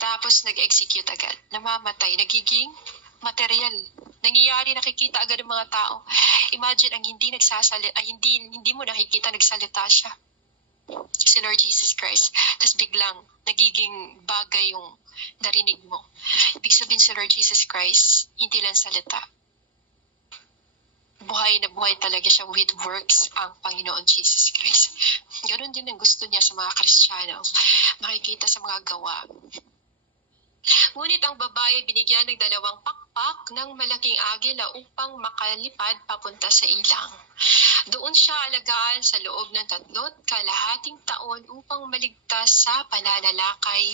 Tapos nag-execute agad. Namamatay, nagiging material. Nangyayari, nakikita agad ng mga tao. Imagine ang hindi mo nakikita, nagsalita siya. Si Lord Jesus Christ. Tapos biglang nagiging bagay yung narinig mo. Ibig sabihin si Lord Jesus Christ, hindi lang salita. Buhay na buhay talaga siya with works ang Panginoon Jesus Christ. Ganon din ang gusto niya sa mga Kristiyano. Makikita sa mga gawa. Ngunit ang babae binigyan ng 2 pakpak ng malaking agila upang makalipad papunta sa ilang. Doon siya alagaan sa loob ng 3.5 taon upang maligtas sa pananalakay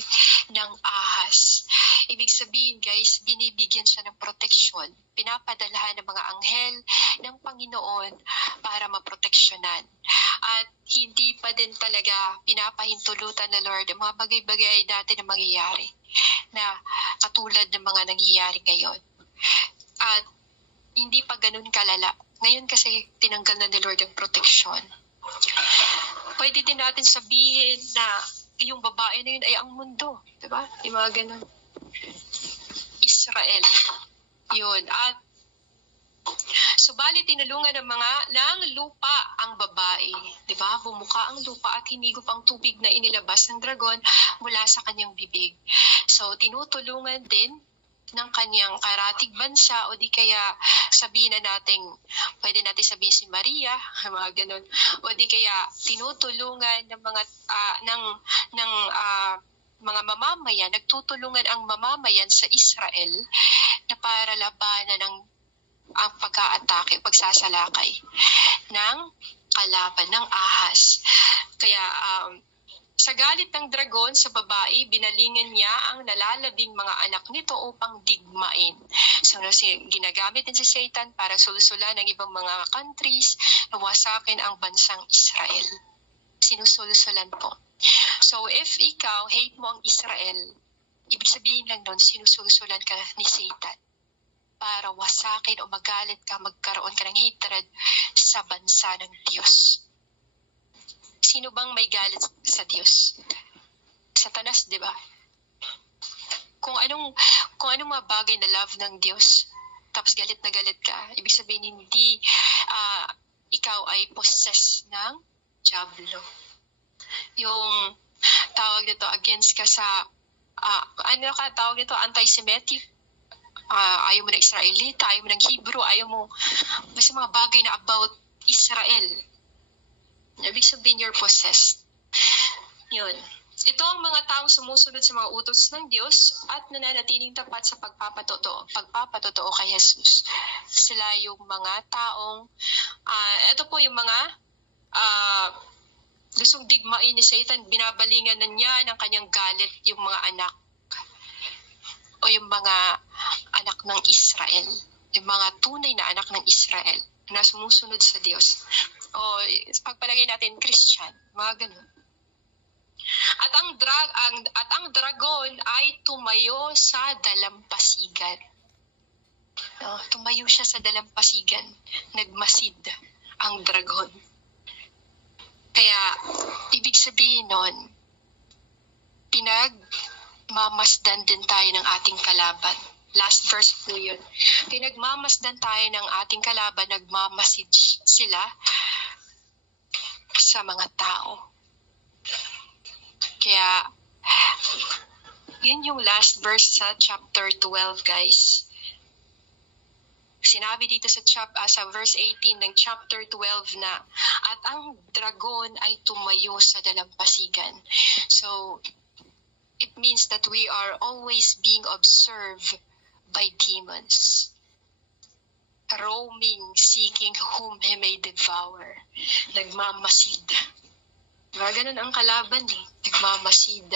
ng ahas. Ibig sabihin guys, binibigyan siya ng proteksyon. Pinapadalahan ng mga anghel ng Panginoon para maproteksyonan. At hindi pa din talaga pinapahintulutan ng Lord ang mga bagay-bagay dati na mangyayari na katulad ng mga nangyayari ngayon. At hindi pa ganun kalala. Ngayon kasi tinanggal na ni Lord ang proteksyon. Pwede din natin sabihin na yung babae na yun ay ang mundo. Diba? Yung mga ganun. Israel. Yun. At subalit tinulungan ng lupa ang babae. Diba? Bumuka ang lupa at hinigop ang tubig na inilabas ng dragon mula sa kanyang bibig. So, tinutulungan din ng kanyang karatig bansa o di kaya sabihin na natin, pwede natin sabihin si Maria, mga ganun, o di kaya tinutulungan ng mga mga mamamayan, nagtutulungan ang mamamayan sa Israel na para labanan ang pag-aatake, pagsasalakay ng kalaban ng ahas. Kaya sa galit ng dragon sa babae, binalingan niya ang nalalabing mga anak nito upang digmain. So, ginagamit din si Satan para sulusulan ng ibang mga countries na wasakin ang bansang Israel. Sinusulusulan po. So, if ikaw hate mo ang Israel, ibig sabihin lang nun, sinusulusulan ka ni Satan para wasakin o magalit ka, magkaroon ka ng hatred sa bansa ng Diyos. Sino bang may galit sa Diyos? Satanas, di ba? Kung anong mga bagay na love ng Diyos, tapos galit na galit ka, ibig sabihin hindi ikaw ay possessed ng Diablo. Yung tawag nito against ka sa tawag nito anti-Semitic. Ayaw mo ng Israelita, ayaw mo ng Hebrew, ayaw mo basta mga bagay na about Israel. Ibig sabihin you're possessed. Yun. Ito ang mga taong sumusunod sa mga utos ng Diyos at nananatiling tapat sa pagpapatotoo kay Jesus. Sila yung mga taong, ito po yung mga gustong digmain ni Satan, binabalingan na niya ng kanyang galit yung mga anak o yung mga anak ng Israel. Yung mga tunay na anak ng Israel na sumusunod sa Diyos. O pagpalagay natin Christian, mga ganun. At ang dragon ay tumayo sa dalampasigan. Tumayo siya sa dalampasigan, nagmasid ang dragon. Kaya ibig sabihin nun, pinagmamasdan din tayo ng ating kalaban. Last verse po yun. Pinagmamasdan tayo ng ating kalaban, nagmamasid sila sa mga tao. Kaya, yun yung last verse sa chapter 12, guys. Sinabi dito sa verse 18 ng chapter 12 na, at ang dragon ay tumayo sa dalampasigan. So, it means that we are always being observed by demons, roaming, seeking whom he may devour. Nagmamasid. Ganun ang kalaban nagmamasid.